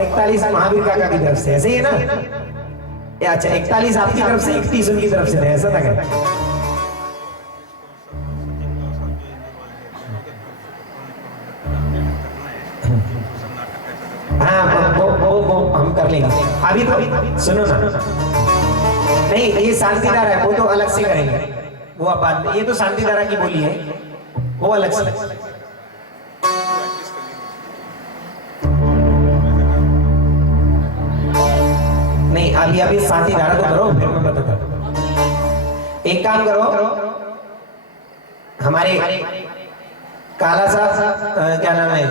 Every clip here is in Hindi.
41 महावीर काका की तरफ से, ऐसे ही है ना? अच्छा, 41 आपकी तरफ से, 31 उनकी तरफ से, ऐसा था क्या? हाँ, वो हम कर लेंगे। अभी तो सुनो ना, नहीं ये शांतिधारा है, वो तो अलग से करेंगे, वो अब बात में। ये तो शांतिधारा की बोली है, वो अलग से। नहीं अभी शांतिधारा तो करो, फिर मैं बताता हूँ। एक काम करो, हमारे काला साहब, क्या नाम है,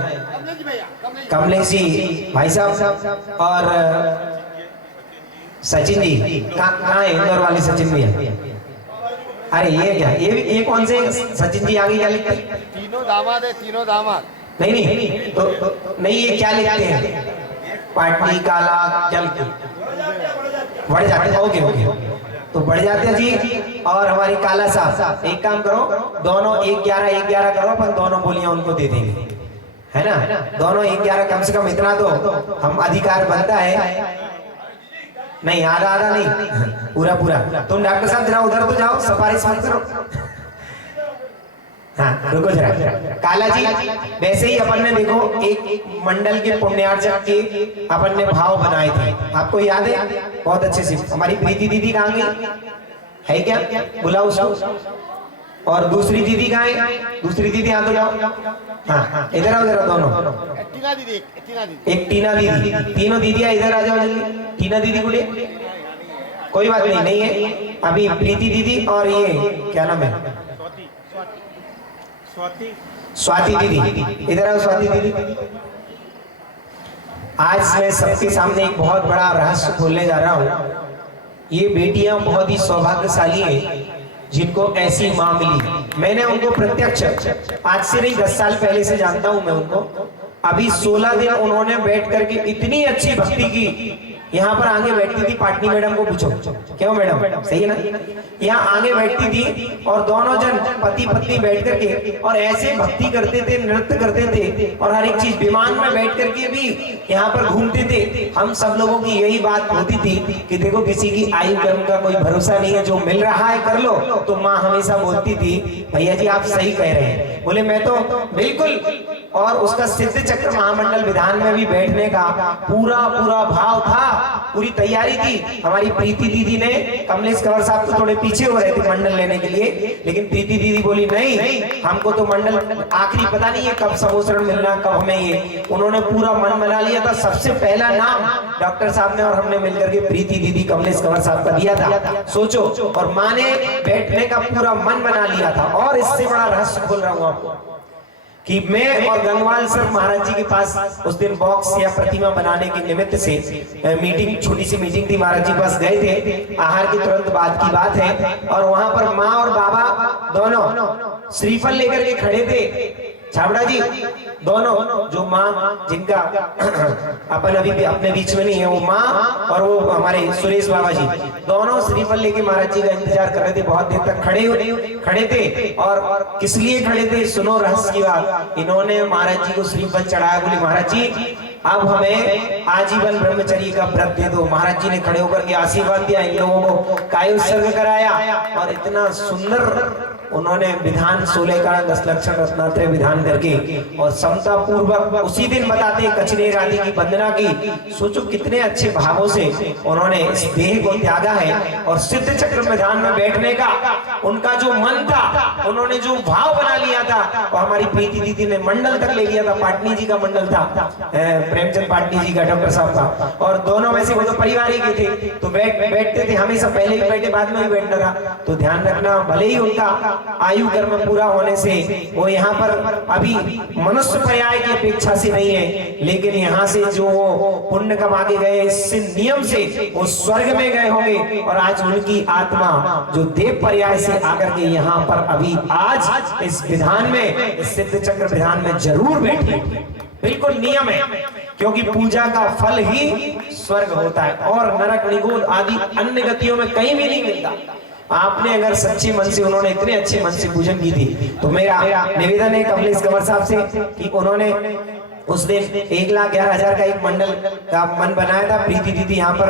कमलेश जी भाई साहब, और सचिन जी कहाँ है? इंदौर वाले सचिन भैया। अरे ये क्या, ये कौन से सचिन जी आगे क्या लिखते हैं? तीनों दामाद है, तीनों दामाद। नहीं तो नहीं, ये क्या लिखते हैं? पाटनी काला क्या लिखते हैं? बढ़ जाते हैं। ओके तो बढ़ जाते हैं जी। और हमारी काला साहब, एक काम करो, दोनों 1-11 करो, पर दोनों बोलियां उनको दे देंगे, है ना? दोनों 1-11 कम से कम इतना तो हम अधिकार बनता है। नहीं आधा नहीं, पूरा। तुम डॉक्टर साहब जरा उधर तो जाओ, सिफारिश मत करो। हाँ रुको जरा, काला जी वैसे ही अपन ने देखो एक मंडल के पुण्यार्चक के अपन ने भाव बनाए थे, आपको याद है? बहुत अच्छे से। हमारी प्रीति दीदी कहाँ गई है? क्या बुलाओ उसको। और दूसरी दीदी कहाँ है? दूसरी दीदी यहाँ तो जाओ। हाँ इधर आओ जरा दोनों। एक टीना दीदी, तीनों दीदियाँ इधर आ जाओ जल्दी। टीना दीदी बोले कोई बात नहीं है। अभी प्रीति दीदी और ये क्या नाम है, स्वाति दीदी, इधर आओ स्वाति दीदी। आज मैं सबके सामने एक बहुत बड़ा रहस्य खोलने जा रहा हूँ। ये बेटियां बहुत ही सौभाग्यशाली हैं जिनको ऐसी मां मिली। मैंने उनको प्रत्यक्ष आज से नहीं 10 साल पहले से जानता हूं मैं उनको। अभी 16 दिन उन्होंने बैठ करके इतनी अच्छी भक्ति की। यहाँ पर आगे बैठती थी, पाटनी मैडम को पूछो, क्यों मैडम सही है ना? यहाँ आगे बैठती थी और दोनों जन पति पत्नी बैठ करके और ऐसे भक्ति करते थे, नृत्य करते थे, और हर एक चीज विमान में बैठ करके भी यहाँ पर घूमते थे। हम सब लोगों की यही बात होती थी कि देखो किसी की आयु कर्म का कोई भरोसा नहीं है, जो मिल रहा है कर लो। तो माँ हमेशा बोलती थी भैया जी आप सही कह रहे हैं। बोले मैं तो बिल्कुल। और उसका सिद्ध चक्र महामंडल विधान में भी बैठने का पूरा भाव था, पूरी तैयारी थी। हमारी प्रीति दीदी ने, कमलेश कंवर साहब तो थोड़े पीछे हो रहे थे मंडल लेने के लिए, लेकिन प्रीति दीदी बोली नहीं हमको तो मंडल आखिरी पता नहीं है कब समोसरण मिलना, कब हमें ये। उन्होंने पूरा मन बना लिया था। सबसे पहला नाम डॉक्टर साहब ने और हमने मिलकर के प्रीति दीदी कमलेश कंवर साहब का दिया था, सोचो। और माँ ने बैठने का पूरा मन बना लिया था। और इससे बड़ा रहस्य खोल रहा हूँ आपको कि मैं और गंगवाल सर महाराज जी के पास उस दिन बॉक्स या प्रतिमा बनाने के निमित्त से मीटिंग, छोटी सी मीटिंग थी, महाराज जी के पास गए थे। आहार के तुरंत बाद की बात है। और वहां पर माँ और बाबा दोनों श्रीफल लेकर के खड़े थे। छाबड़ा जी दोनों, जो माँ जिनका अपन अभी अपने बीच में नहीं है, वो माँ और वो हमारे सुरेश बाबा जी, दोनों श्रीफल लेके महाराज जी का इंतजार कर रहे थे। बहुत देर तक खड़े थे। और किस लिए खड़े थे? सुनो रहस्य की बात। इन्होंने महाराज जी को श्रीफल चढ़ाया। बोले महाराज जी अब हमें आजीवन ब्रह्मचर्य का व्रत दे दो। महाराज जी ने खड़े होकर के आशीर्वाद दिया, इन लोगों को काय उत्सर्ग कराया। और इतना सुंदर उन्होंने विधान 16 का 10 लक्षण रत्नात्रय विधान करके और समता पूर्वक उसी दिन बताते कचनेर आदि की वंदना की। सोचो कितने अच्छे भावों से उन्होंने इस देह को त्यागा है। और सिद्ध चक्र विधान में बैठने का उनका जो मन था, उन्होंने जो भाव बना लिया था, और हमारी प्रीति दीदी ने मंडल तक ले लिया था। पाटनी जी का मंडल था, प्रेमचंद पाटनी जी का, डॉक्टर साहब का। और दोनों में से वो तो परिवार ही के थे, तो बैठते थे हमेशा, पहले भी बैठे बाद में भी बैठना था। तो ध्यान रखना, भले ही उनका आयु कर्म पूरा होने से वो यहाँ पर अभी मनुष्य पर्याय की अपेक्षा से नहीं है, लेकिन यहाँ से जो वो पुण्य कमा के गए, इससे नियम से वो स्वर्ग में गए होंगे। और आज उनकी आत्मा जो देव पर्याय से आकर के यहाँ पर अभी आज इस विधान में, इस सिद्ध चक्र विधान में जरूर बैठी। बिल्कुल नियम है, क्योंकि पूजा का फल ही स्वर्ग होता है और नरक निगोद आदि अन्य गतियों में कहीं भी नहीं मिलता। आपने अगर सच्चे मन से, उन्होंने इतने अच्छे मन से पूजन की थी, तो मेरा निवेदन है कमलेश कंवर साहब से कि उन्होंने उस दिन 1,11,000 का एक मंडल का मन बनाया था। प्रीति दीदी यहाँ पर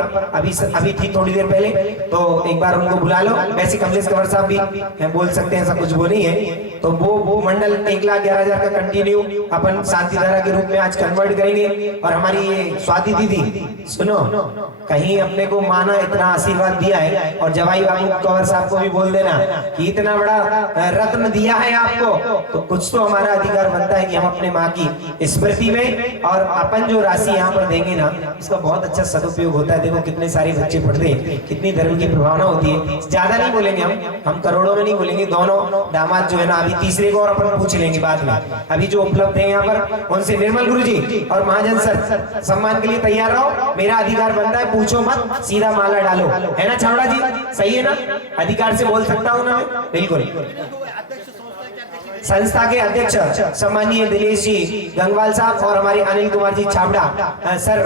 अभी थी थोड़ी देर पहले, तो एक बार उनको बुला लो। वैसे कमलेश कंवर साहब भी बोल सकते हैं, ऐसा कुछ वो नहीं है। तो वो मंडल 1,11,000 का कंटिन्यू अपन शांति धारा के रूप में आज कन्वर्ट करेंगे। और हमारी स्वाति दीदी सुनो, कहीं अपने को माना इतना आशीर्वाद दिया है, और जवाई बाबू कंवर साहब को भी बोल देना कि इतना बड़ा रत्न दिया है आपको, तो कुछ तो हमारा अधिकार बनता है कि हम अपने माँ की स्मृति में और अपन जो राशि यहाँ पर देंगे ना, इसका बहुत अच्छा सदुपयोग होता है। देखो कितने सारे बच्चे पढ़ते हैं, कितनी धर्म की प्रभावना होती है। ज्यादा नहीं बोलेंगे हम करोड़ों में नहीं बोलेंगे। दोनों दामाद जो है ना, अभी तीसरे को और अपन पूछ लेंगे बाद में। अभी जो उपलब्ध है यहाँ पर, उनसे निर्मल गुरुजी और महाजन सर सम्मान के लिए तैयार रहो। मेरा अधिकार बनता है, पूछो मत, सीधा माला डालो, है ना छावड़ा जी? सही है ना? अधिकार से बोल सकता हूँ ना मैं? बिल्कुल। संस्था के अध्यक्ष सम्मानीय दिलेश जी गंगवाल साहब और हमारे अनिल कुमार जी छाबड़ा सर,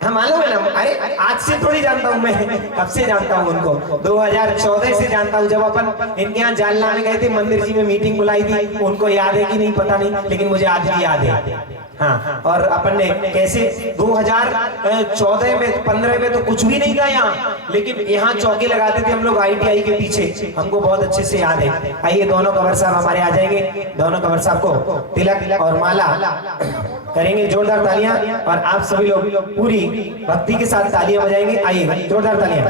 हाँ मालूम है ना? अरे आज से थोड़ी जानता हूँ मैं, कब से जानता हूँ उनको, 2014 से जानता हूँ। जब अपन इनके यहाँ जालना में गए थे, मंदिर जी में मीटिंग बुलाई थी। उनको याद है कि नहीं पता नहीं, लेकिन मुझे आज भी याद है। हाँ, और अपन ने कैसे 2014 में 15 में तो कुछ भी नहीं था यहाँ, लेकिन यहाँ चौके लगाते थे हम लोग ITI के पीछे, हमको बहुत अच्छे से याद है। आइए दोनों कंवर साहब हमारे आ जाएंगे। दोनों कंवर साहब को तिलक और माला करेंगे। जोरदार तालियां, और आप सभी लोग पूरी भक्ति के साथ तालियां बजाएंगे। आइए जोरदार तालियां।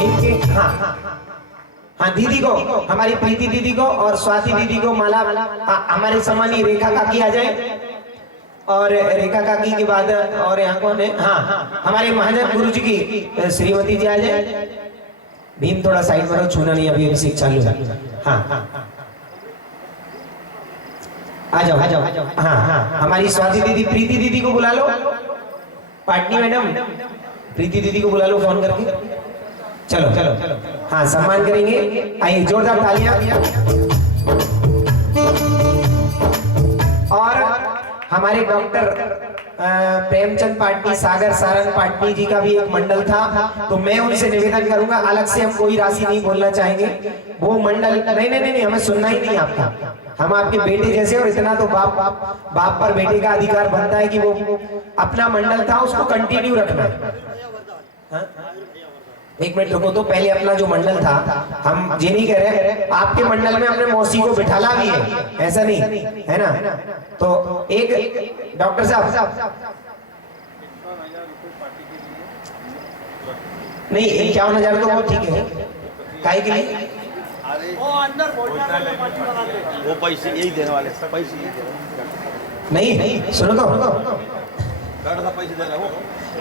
इनके हाँ दीदी को, हमारी प्रीति दीदी को और स्वाति दीदी को माला, हमारे सम्मानीय रेखा काकी आ जाए। और रेखा काकी के बाद और यहाँ कौन है? हाँ, हमारे महाजन गुरु जी की श्रीमती जी आ जाए। भीम थोड़ा साइड में रहो, छूना नहीं, अभी अभिषेक चालू है। हाँ आ जाओ। हाँ, हमारी स्वाति दीदी, प्रीति दीदी को बुला लो। पाटनी मैडम, प्रीति दीदी को बुला लो फोन करके। चलो हाँ, सम्मान करेंगे। आइए जोरदार तालियां। और हमारे डॉक्टर प्रेमचंद पाटनी, सागर सारंग पाटनी जी का भी एक मंडल था, तो मैं उनसे निवेदन करूंगा, अलग से हम कोई राशि नहीं बोलना चाहेंगे। वो मंडल नहीं, हमें सुनना ही नहीं आपका। हम आपके बेटे जैसे, और इतना तो बाप पर बेटे का अधिकार बनता है कि वो अपना मंडल था उसको कंटिन्यू रखना। एक मिनट रुको, तो पहले अपना जो मंडल था, हम ये नहीं कह रहे आपके मंडल में हमने मौसी को बिठाला भी है, ऐसा नहीं है ना? तो एक डॉक्टर साहब नहीं, 51,000 तो वो ठीक है, काहे के लिए? वो पैसे यही देने वाले, पैसे नहीं सुनो तो पैसे दे रहा वो।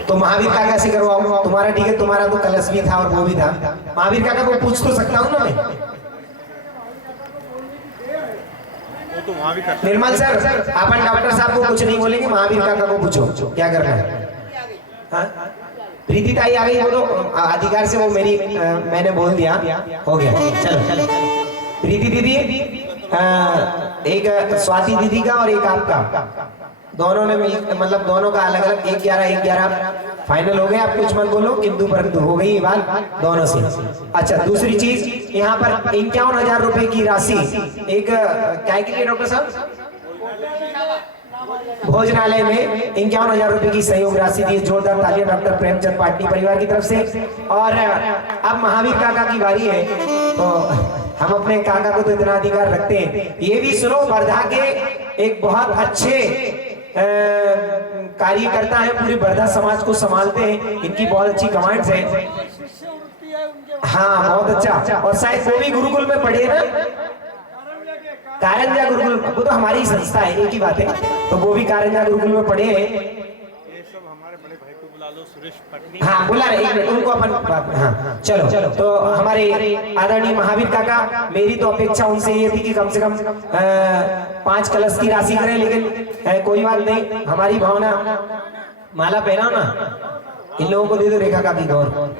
तो महावीर काका से करवाओ। तुम्हारा ठीक है, तुम्हारा तो कलश भी था और वो भी था। महावीर काका को पूछ तो सकता हूँ ना मैं? तो निर्मल सर, अपन डॉक्टर साहब को कुछ नहीं बोलेंगे, महावीर काका को पूछो क्या करना है। हाँ? प्रीति ताई आ गई, वो तो अधिकार से वो मेरी मैंने बोल दिया, हो गया। चलो प्रीति दीदी, एक स्वाति दीदी का और एक आपका, दोनों ने मतलब दोनों का अलग अलग 1,11,1,11 फाइनल हो गया। आप कुछ मत बोलो, किंतु परंतु हो गई ये बात दोनों से। अच्छा, दूसरी चीज, यहाँ पर 51,000 रुपए की राशि एक क्या के लिए डॉक्टर साहब? भोजनालय में 51,000 रुपए की सहयोग राशि दी। जोरदार तालियां डॉक्टर प्रेमचंद पाटनी परिवार की तरफ से। और अब महावीर काका की बारी है, तो हम अपने काका को तो इतना अधिकार रखते हैं। ये भी सुनो, वर्धा के एक बहुत अच्छे कार्यकर्ता है, पूरे वर्धा समाज को संभालते हैं, इनकी बहुत अच्छी कमांड्स है। हाँ बहुत अच्छा, और शायद वो भी गुरुकुल में पढ़े ना, कारंजा गुरुकुल, वो तो हमारी संस्था है, एक ही बात है, तो वो भी कारंजा गुरुकुल में पढ़े हैं। ये सब हमारे बड़े भाई को बुला लो, सुरेश पटनी। हाँ बुला रहे, एक मिनट उनको अपन। हाँ चलो, तो हमारे आदरणीय महावीर काका, मेरी तो अपेक्षा उनसे ये थी कि कम से कम 5 कलश की राशि करें, लेकिन कोई बात नहीं, हमारी भावना। माला पहनाओ ना, इन लोगों को दे दो, रेखा काकी को, और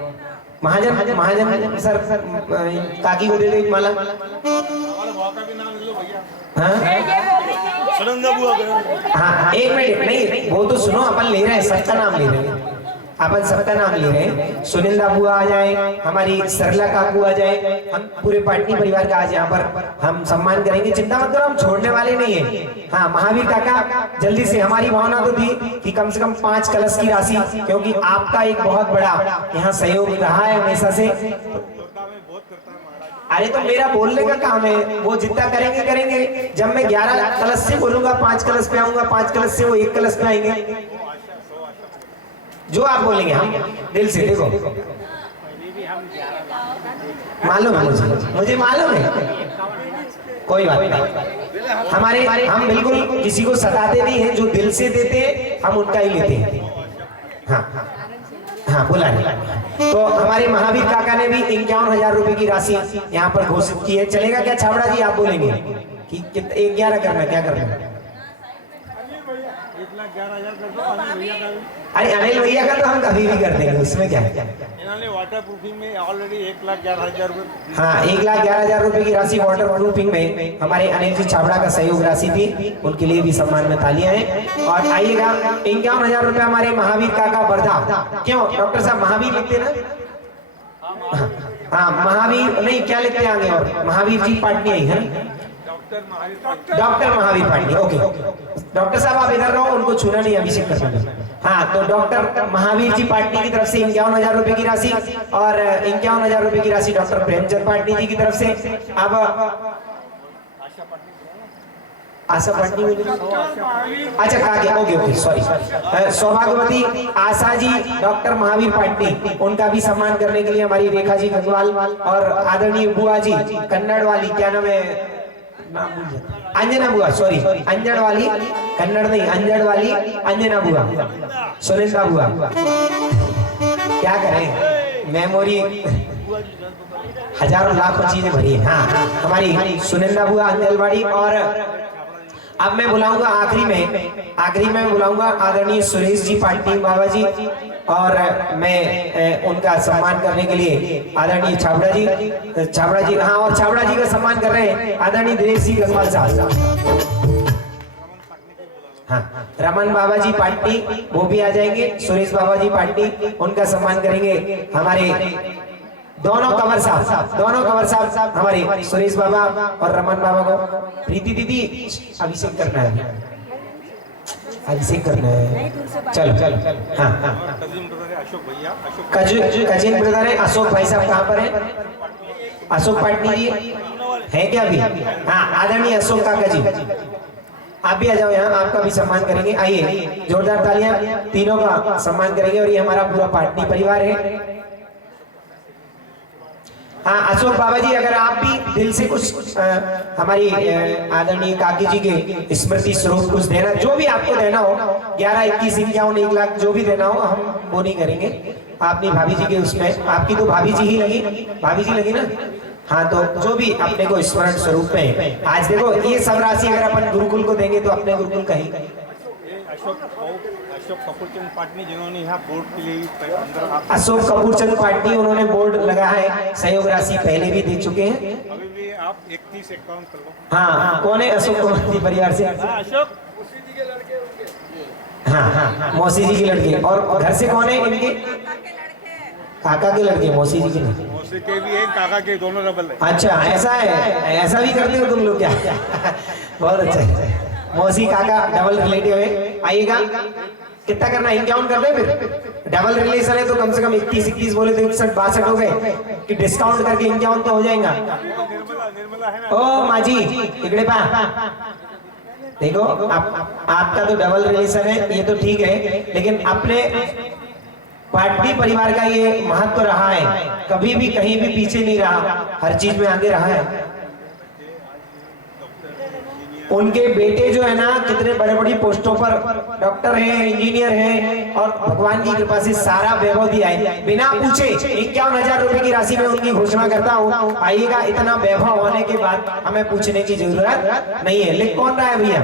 महाजन सर काकी को दे दो एक माला। हाँ एक मिनट, नहीं वो तो सुनो, अपन ले रहे हैं, सबका नाम ले रहे हैं। अपन सबका नाम ले रहे हैं। सुनिंदा बुआ आ जाए, हमारी सरला काकू आ जाए, हम पूरे पाटनी परिवार का आज यहाँ पर हम सम्मान करेंगे। चिंता मत करो, हम छोड़ने वाले नहीं है। हाँ, महावीर काका जल्दी से, हमारी भावना तो थी कि कम से कम 5 कलश की राशि, क्योंकि आपका एक बहुत बड़ा यहाँ सहयोग रहा है हमेशा से। अरे तो मेरा बोलने का काम है, वो जितना करेंगे करेंगे। जब मैं 11 कलश से बोलूंगा 5 कलश पे आऊंगा, 5 कलश से वो 1 कलश पे आएंगे। जो आप बोलेंगे हम दिल से, देखो मालूम है मुझे मालूम है, कोई बात नहीं। हम बिल्कुल किसी को सताते नहीं है, जो दिल से देते हैं हम उनका ही लेते हैं। हाँ हाँ, बोला नहीं। तो हमारे महावीर काका ने भी 51,000 रुपए की राशि यहाँ पर घोषित की है। चलेगा क्या छाबड़ा जी, आप बोलेंगे कि 11 करना, क्या करना? 1,11,000 कर दो। अरे अनिल भैया का तो हम कभी भी कर देंगे, उसमें क्या है। इन्होंने वाटर प्रूफिंग में ऑलरेडी 1,11,000 रुपए। हाँ, 1,11,000 रुपए की राशि वाटर प्रूफिंग में हमारे अनिल जी छाबड़ा का सहयोग राशि थी, उनके लिए भी सम्मान में तालियां हैं। और आइएगा, 51,000 रुपए हमारे महावीर काका बर्दा। क्यों डॉक्टर साहब महावीर लिखते ना? हाँ, महावीर नहीं, क्या लिखते हैं आगे? और महावीर जी पाटनी आई है, doctor Mahavir Patni. Okay doctor साहब आप इधर रहो, उनको छूना नहीं, अभिषेक करना। हाँ, तो डॉक्टर महावीर जी पाटनी की तरफ से 51,000 रुपए की राशि, और 51,000 रुपए की राशि डॉक्टर प्रेमचंद पाटनी जी की तरफ से। अब आशा पाटनी, अच्छा कहा गया, ओके ओके सॉरी, सौभाग्यवती आशा जी डॉक्टर महावीर पाटनी, उनका भी सम्मान करने के लिए हमारी रेखा जी गंगवाल और आदरणीय बुआ जी कन्नड़ वाली, क्या नाम है, नाम भूल जाता, अंजना बुआ, सॉरी अंजड़ वाली, कन्नड़ नहीं अंजड़ वाली अंजना बुआ, सुनिंदा बुआ। क्या करें, मेमोरी हजारों लाखों चीजें भरी है। हाँ, हमारी सुनिंदा बुआ अंजलवाड़ी। और अब मैं बुलाऊंगा आखिरी में बुलाऊंगा आदरणीय सुरेश जी पाटनी बाबा जी, और मैं उनका सम्मान करने के लिए आदरणीय छाबड़ा जी, हाँ, और छाबड़ा जी का सम्मान कर रहे हैं आदरणीय दिनेश जी गंगवाल साहब। हाँ, रमन बाबा जी पाटनी वो भी आ जाएंगे, सुरेश बाबा जी पाटनी, उनका सम्मान करेंगे हमारे दोनों कवर साहब हमारे सुरेश बाबा और रमन बाबा को। प्रीति दीदी अभिषेक करना है, चलो हाँ हाँ, कजिन ब्रदर है अशोक भाई साहब, कहाँ पर है? अशोक पाटनी जी है क्या अभी? हाँ, आदरणीय अशोक काका जी, आप भी आ जाओ यहाँ, आपका भी सम्मान करेंगे। आइए, जोरदार तालियां, तीनों का सम्मान करेंगे। और ये हमारा पूरा पाटनी परिवार है। हाँ, अशोक बाबा जी, अगर आप भी दिल से कुछ हमारी आदरणीय काकी जी के स्मृति स्वरूप कुछ देना, जो भी आपको देना हो, 11, 21, 51, 1 लाख जो भी देना हो, हम वो नहीं करेंगे। अपनी भाभी जी के उसमें, आपकी तो भाभी जी लगी ना? हाँ, तो जो भी अपने को स्मरण स्वरूप में, आज देखो ये सब राशि अगर अपन गुरुकुल को देंगे तो अपने गुरुकुल कहीं। अशोक कपूरचंद पाटनी, जिन्होंने यहाँ बोर्ड के लिए अशोक कपूरचंद पाटनी, उन्होंने बोर्ड लगाया है, सहयोग राशि पहले भी दे चुके हैं। अभी भी आप 31-51 कर लो। हाँ, कौन है? अशोक कुमार परिवार से, अशोक हाँ, मौसी जी के लड़के। और घर से कौन है इनके? काका के लड़के, मौसी जी के नहीं, मौसी के भी हैं, काका के, दोनों डबल है। अच्छा ऐसा है, ऐसा भी करते हो तुम लोग क्या? बहुत अच्छा है, मौसी काका डबल रिलेटिव है। आइएगा, कितना करना? 51 कर दे, फिर डबल रिलेशन है तो कम से कम 21 बोले तो 61-62 हो गए, कि डिस्काउंट करके 51 तो हो जाएगा। निर्मला है ना? ओ माजी इकड़े पा, देखो आपका तो डबल रिलेशन है, ये तो ठीक है, लेकिन अपने पाटनी परिवार का ये महत्व रहा है, कभी भी कहीं भी पीछे नहीं रहा, हर चीज में आगे रहा है। उनके बेटे जो है ना, कितने बड़े बड़ी पोस्टों पर डॉक्टर हैं, इंजीनियर हैं, और भगवान की कृपा से सारा वैभव दिया है। बिना पूछे 51,000 रुपए की राशि में उनकी घोषणा करता हूँ। आइएगा, इतना वैभव होने के बाद हमें पूछने की जरूरत नहीं है। लिख कौन रहा है भैया?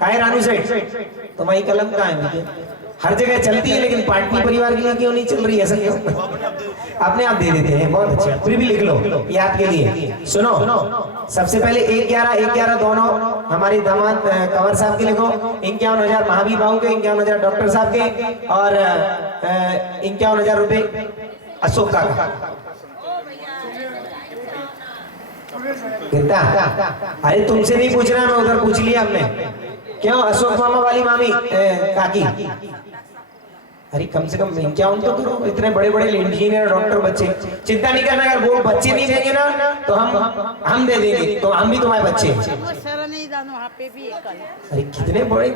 काहे रानू सेठ, तुम्हारी कलम कहाँ है? हर जगह चलती है, लेकिन पाटनी परिवार के लिए क्यों नहीं चल रही है? ऐसा क्यों? अपने आप दे देते हैं। बहुत अच्छा, फिर भी लिख लो याद के लिए। सुनो, सबसे पहले 1-11 दोनों हमारे दामाद कंवर साहब के लिखो। 51,000 महावीर बाबू के, 51,000 डॉक्टर साहब के, और 51,000 रुपए अशोक का। कितना? अरे तुमसे नहीं पूछ रहा मैं, उधर पूछ लिया हमने। क्यों? अशोक मामा वाली मामी काकी। अरे कम से कम 51 तो करो। इतने बड़े बड़े इंजीनियर डॉक्टर बच्चे, चिंता नहीं करना। अगर वो बच्चे नहीं देंगे ना तो हम दे देंगे, तो हम भी तुम्हारे बच्चे। अरे कितने बड़े,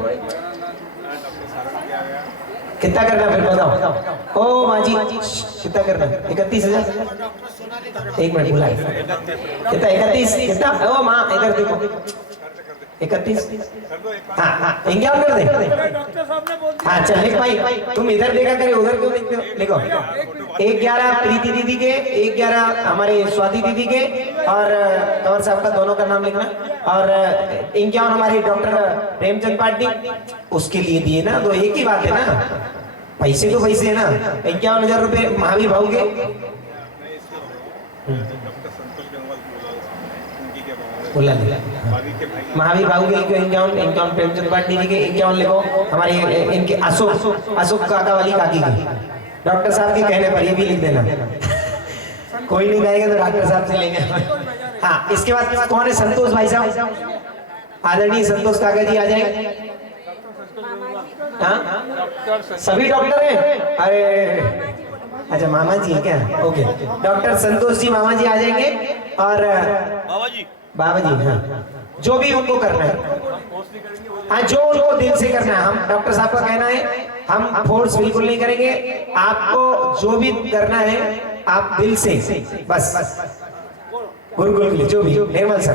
कितना करना फिर बताओ? ओ माँ जी कितना करना? 31,000। एक मिनट बुला, कितना? 31 कितना? ओ माँ इधर देखो, 31। हाँ हाँ 51 कर दे। हाँ चल लिख भाई, तुम इधर देखा करे, उधर क्यों देखते हो? लिखो 1-11 प्रीति दीदी के, 1-11 हमारे स्वाति दीदी के, और कंवर साहब का दोनों का नाम लिखना। और 51 हमारे डॉक्टर प्रेमचंद पाटनी, उसके लिए दिए ना, तो एक ही बात है ना, पैसे तो पैसे है ना। 51,000 रुपए महावीर भाऊ के। महावीर बाबू के लिखो 51, प्रेमचंद पाटनी जी के 51 लिखो। हमारे इनके अशोक काका वाली काकी की, डॉक्टर साहब के कहने पर ये भी लिख देना। कोई नहीं गाएगा तो डॉक्टर साहब से लेंगे। हाँ इसके बाद कौन है? संतोष भाई साहब, आदरणीय संतोष काका जी आ जाए। हाँ सभी डॉक्टर हैं? अरे अच्छा मामा जी है क्या? ओके, डॉक्टर संतोष जी मामा जी आ जाएंगे। और बाबा जी हाँ, जो भी उनको करना है, हाँ जो उनको दिल से करना है। हम डॉक्टर साहब का कहना है, हम फोर्स बिल्कुल नहीं करेंगे। आपको जो भी करना है आप दिल से, बस गुरुकुल के लिए जो भी। निर्मल सर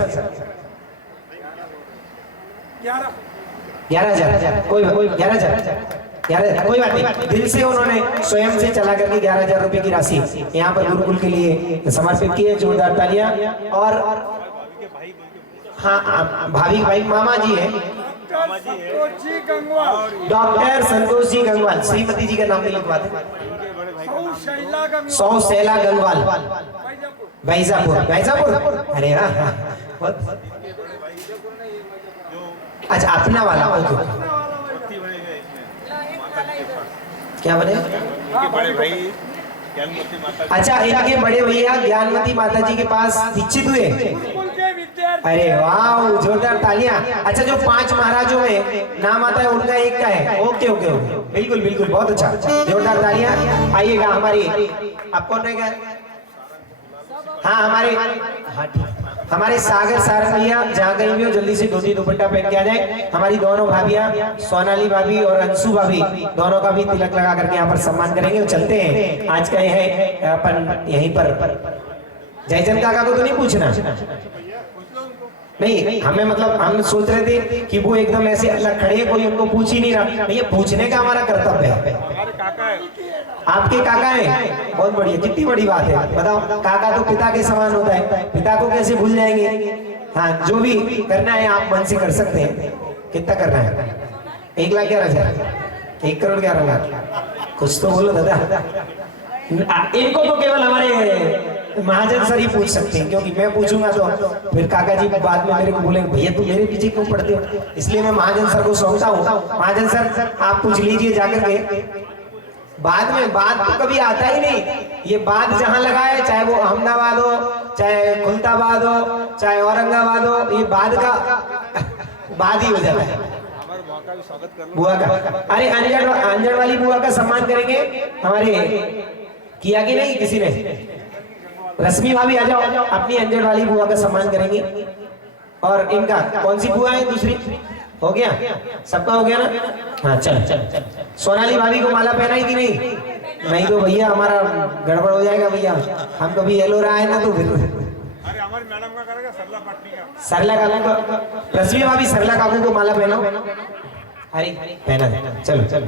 11,000, कोई 11,000 कोई बात नहीं, दिल से उन्होंने स्वयं से चला करके 11,000 रुपए की राशि यहाँ पर गुरुकुल के लिए समर्पित की है। जोरदार तालियां। और हाँ भाभी भाई मामा जी है, डॉक्टर संतोष जी गंगवाल। श्रीमती जी का नाम नहीं लिखवा दे। सौशैला गंगवाल, बैजापुर। अरे हाँ, अच्छा अपना वाला। क्या बने? अच्छा इनके बड़े भैया ज्ञानमती माता जी के पास दीक्षित हुए। अरे वाह, जोरदार तालियां। अच्छा जो 5 महाराजों में नाम आता है उनका एक का है। ओके ओके ओके, बिल्कुल बिल्कुल, बहुत अच्छा, जोरदार तालियां। आइएगा हमारी, आप कौन रहेगा? हाँ हमारे सागर सारंग भैया जहाँ कहीं भी हो जल्दी से धोती दुपट्टा पहन के आ जाए। हमारी दोनों भाभियां सोनाली भाभी और अंशु भाभी, दोनों का भी तिलक लगा करके यहाँ पर सम्मान करेंगे। चलते हैं, आज का है अपन यहीं पर। जयचंद काका को तो नहीं पूछना? नहीं, हमें मतलब हम सोच रहे थे कि वो एकदम ऐसे अलग खड़े, कोई उनको पूछ ही नहीं रहा। ये पूछने का हमारा कर्तव्य है। आपके काका हैं? बहुत बढ़िया, कितनी बड़ी बात है। बताओ, काका तो पिता के समान होता है, पिता को कैसे भूल जाएंगे? हाँ जो भी करना है आप मन से कर सकते हैं। कितना करना है? 1,11,000, 1,11,00,000। कुछ तो बोलो दादा। इनको तो केवल हमारे महाजन सर ही पूछ सकते हैं, क्योंकि मैं पूछूंगा तो फिर काका जी बाद में मेरे को बोलेंगे भैया तुम मेरे पीछे क्यों पड़ते हो। इसलिए मैं महाजन सर को सौंपता हूँ। महाजन सर आप पूछ लीजिए जाकर के। बाद में बात तो कभी आता ही नहीं। ये बात जहां लगा है, चाहे वो अहमदाबाद हो, चाहे खुलताबाद हो, चाहे औरंगाबाद हो, ये बाद का बाद ही हो जाता है। बुआ का, अरे अंजड़ वाली बुआ का सम्मान करेंगे। हमारे किया कि नहीं किसी ने? रश्मि भाभी आ जाओ, अपनी अंजड़ वाली बुआ का सम्मान करेंगी। और इनका कौन सी बुआ है? दूसरी हो गया, सबका हो गया ना? हाँ चल। सोनाली भाभी को माला पहनाई कि नहीं? नहीं तो भैया हमारा गड़बड़ हो जाएगा भैया। हम कभी येलो रहा है ना तो फिर अरे हमारी मैडम का करेगा, सरला पाटनी का। सरला काकू को, रश्मि भाभी सरला काकू को माला पहनाओ। अरे पहना चलो चलो।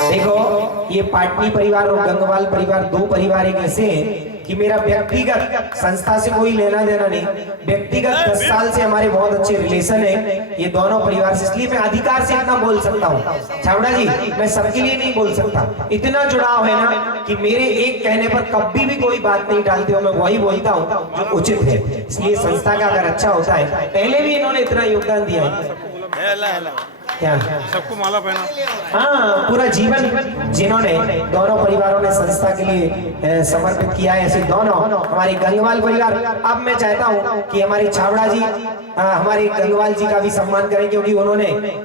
देखो ये पाटनी परिवार और गंगवाल परिवार दो परिवार एक ऐसे हैं कि मेरा व्यक्तिगत संस्था से कोई लेना देना नहीं, व्यक्तिगत 10 साल से हमारे बहुत अच्छे रिलेशन है ये दोनों परिवार से, इसलिए मैं अधिकार से इतना बोल सकता हूँ। छावड़ा जी मैं सबके लिए नहीं बोल सकता, इतना जुड़ाव है ना कि मेरे एक कहने पर कभी भी कोई बात नहीं डालते हो, मैं वही बोलता हूँ जो उचित है। इसलिए संस्था का अगर अच्छा होता है, पहले भी इन्होंने इतना योगदान दिया है क्या सबको माला पहना। हाँ पूरा जीवन जिन्होंने दोनों परिवारों ने संस्था के लिए समर्पित किया है, ऐसे दोनों हमारे गंगवाल परिवार। अब मैं चाहता हूँ कि हमारे छावड़ा जी हमारे गंगवाल जी का भी सम्मान करें, क्योंकि उन्होंने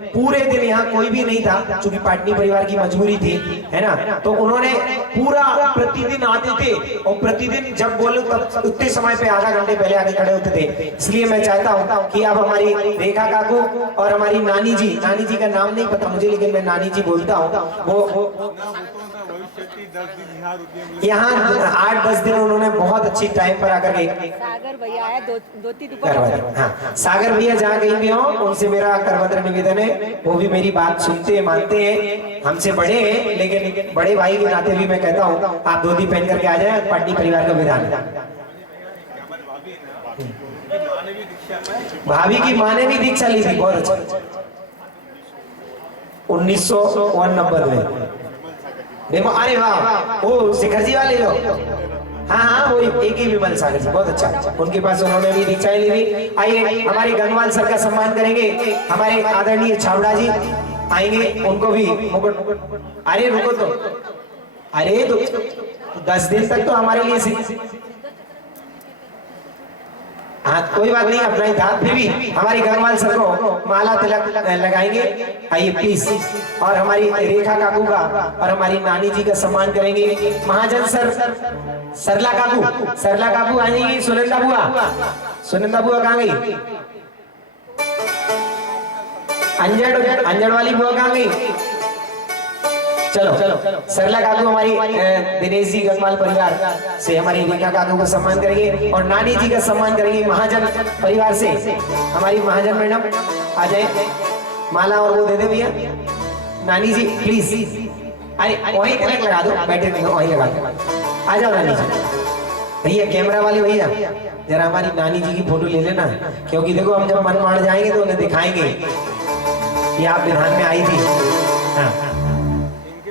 पूरे दिन यहाँ कोई भी नहीं था, चूंकि पाटनी परिवार की मजबूरी थी है ना, तो उन्होंने पूरा प्रतिदिन आते थे और प्रतिदिन जब बोलूं तब उतने समय पे आधा घंटे पहले आके खड़े होते थे। इसलिए मैं चाहता हूँ कि अब हमारी रेखा काकू और हमारी नानी जी का नाम नहीं पता मुझे, लेकिन मैं नानी जी बोलता हूँ, वो यहाँ 8-10 दिन उन्होंने बहुत अच्छी टाइम पर आकर के सागर भैया आया दो तीन हाँ सागर भैया जहाँ कहीं भी हो उनसे मेरा करवत्र निवेदन है, वो भी मेरी बात सुनते हैं मानते हैं, हमसे बड़े हैं, लेकिन बड़े भाई के नाते भी मैं कहता हूँ आप धोती पहन करके आ जाए, पाटनी परिवार का विधान है। भाभी की माँ ने भी दीक्षा ली थी, बहुत अच्छा 1991 में। देखो अरे वाह वो शिखर जी वाले हो, हाँ वो एक ही विमल सागर जी, बहुत अच्छा, उनके पास उन्होंने भी दीक्षाएं ली थी। आइए हमारे गंगवाल सर का सम्मान करेंगे, हमारे आदरणीय छावड़ा जी आएंगे, उनको भी मुकुट। अरे रुको तो, अरे तो 10 दिन तक तो हमारे लिए हाँ कोई बात नहीं, अपना ही था, फिर भी हमारी गंगवाल सर को माला तिलक लगाएंगे। आइए प्लीज, और हमारी रेखा काकू का और हमारी नानी जी का सम्मान करेंगे। महाजन सर सरला काकू आ जाएंगी। सुनंदा बुआ कहाँ गई? अंजड़ वाली बुआ कहाँ गई? चलो सरला काकू हमारी दिनेश जी गंगवाल परिवार से हमारी रेखा काकू का सम्मान करेंगे और नानी जी का सम्मान करेंगे। महाजन परिवार से हमारी महाजन मैडम आ जाए, माला और वो दे दे भैया। नानी जी प्लीज, अरे वहीं तिलक लगा दो, बैठे वहीं लगा दो, आ जाओ नानी जी। भैया कैमरा वाले भैया जरा हमारी नानी जी की फोटो ले लेना, क्योंकि देखो हम जब मन मार जाएंगे तो उन्हें दिखाएंगे कि आप विधान में आई थी। हाँ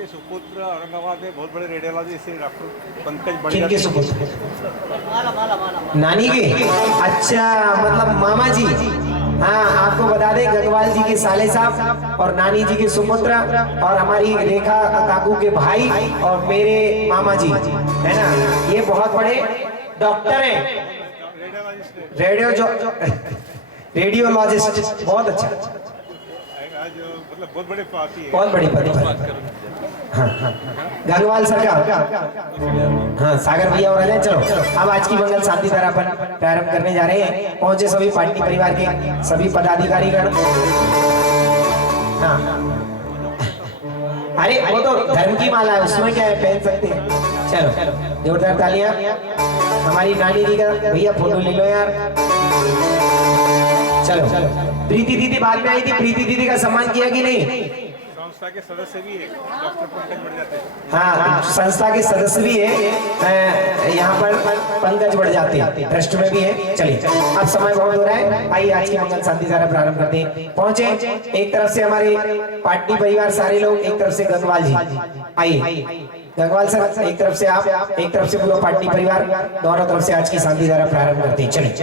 सुपुत्र औरंगाबाद में बहुत बड़े रेडियोलॉजिस्ट डॉक्टर पंकज किनके सुपुत्र? नानी के? अच्छा मतलब मामा जी। हाँ आपको बता दें गंगवाल जी के साले साहब और नानी जी के सुपुत्र और हमारी रेखा काकू के भाई और मेरे मामा जी है ना, ये बहुत बड़े डॉक्टर हैं, रेडियोलॉजिस्ट, बहुत अच्छा, मतलब बहुत बड़े पार्टी है, बहुत बड़ी पार्टी। हाँ गंगवाल सर का हाँ सागर भैया और अजय। चलो अब आज की मंगल शांति धारा पर प्रारंभ करने जा रहे हैं। पहुंचे सभी पार्टी परिवार के सभी पदाधिकारी गण। हाँ अरे वो तो धर्म की माला है, उसमें क्या है, पहन सकते हैं। चलो जोरदार तालियां। हमारी नानी जी का भैया फोटो ले लो यार। चलो प्रीति दीदी बाद में आई थी, प्रीति दीदी का सम्मान किया कि नहीं? संस्था के सदस्य भी है डॉक्टर पंकज बढ़ जाते हैं। हाँ संस्था के सदस्य भी है, यहाँ पर पंकज बढ़ जाते हैं, ट्रस्ट में भी है। चलिए अब समय बहुत हो रहा है, आइए आज की मंगल शांति धारा प्रारंभ करते हैं। पहुंचे एक तरफ से हमारे पाटनी परिवार सारे लोग, एक तरफ से गंगवाल जी। आइए गंगवाल सर एक तरफ से आप, एक तरफ से पूरा पाटनी परिवार, दोनों तरफ से आज की शांति धारा प्रारंभ करते हैं। चलिए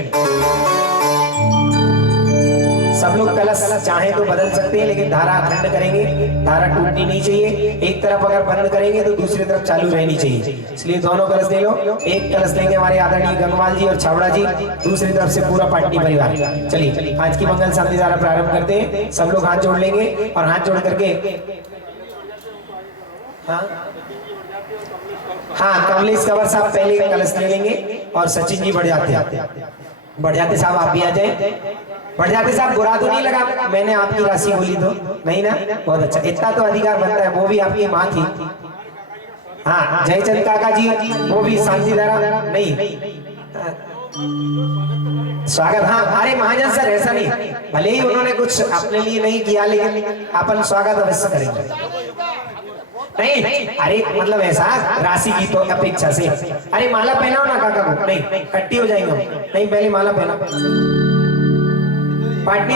सब लोग कलश चाहे तो बदल सकते हैं, लेकिन धारा अखंड करेंगे, धारा टूटनी नहीं चाहिए। एक तरफ अगर बंद करेंगे तो दूसरी तरफ चालू रहनी चाहिए, इसलिए दोनों कलश ले लो। एक कलश लेंगे हमारे आदरणीय गंगवाल जी और छावड़ा जी, दूसरी तरफ से पूरा पाटनी परिवार। चलिए आज की मंगल शांति धारा प्रारंभ करते हैं। सब लोग हाथ जोड़ लेंगे और हाथ जोड़ करके हाँ कमलेश कंवर साहब पहले कलश ले लेंगे और सचिन जी बढ़ जाते साहब आप भी आ जाए। बढ़ जाते साहब बुरा तो नहीं लगा, मैंने आपकी राशि बोली तो नहीं ना? बहुत अच्छा, इतना तो अधिकार बनता है, वो भी आपकी माँ थी। हाँ जयचंद काका जी वो भी शांति धारा नहीं स्वागत। हाँ, अरे महाजन सर ऐसा नहीं, भले ही उन्होंने कुछ अपने लिए नहीं किया लेकिन अपन स्वागत अवश्य करेंगे। नहीं अरे मतलब ऐसा राशि की तो अपेक्षा से। अरे माला पहनाओ ना काका को। नहीं कट्टी हो जाएंगे। नहीं पहले माला पहना। पार्टी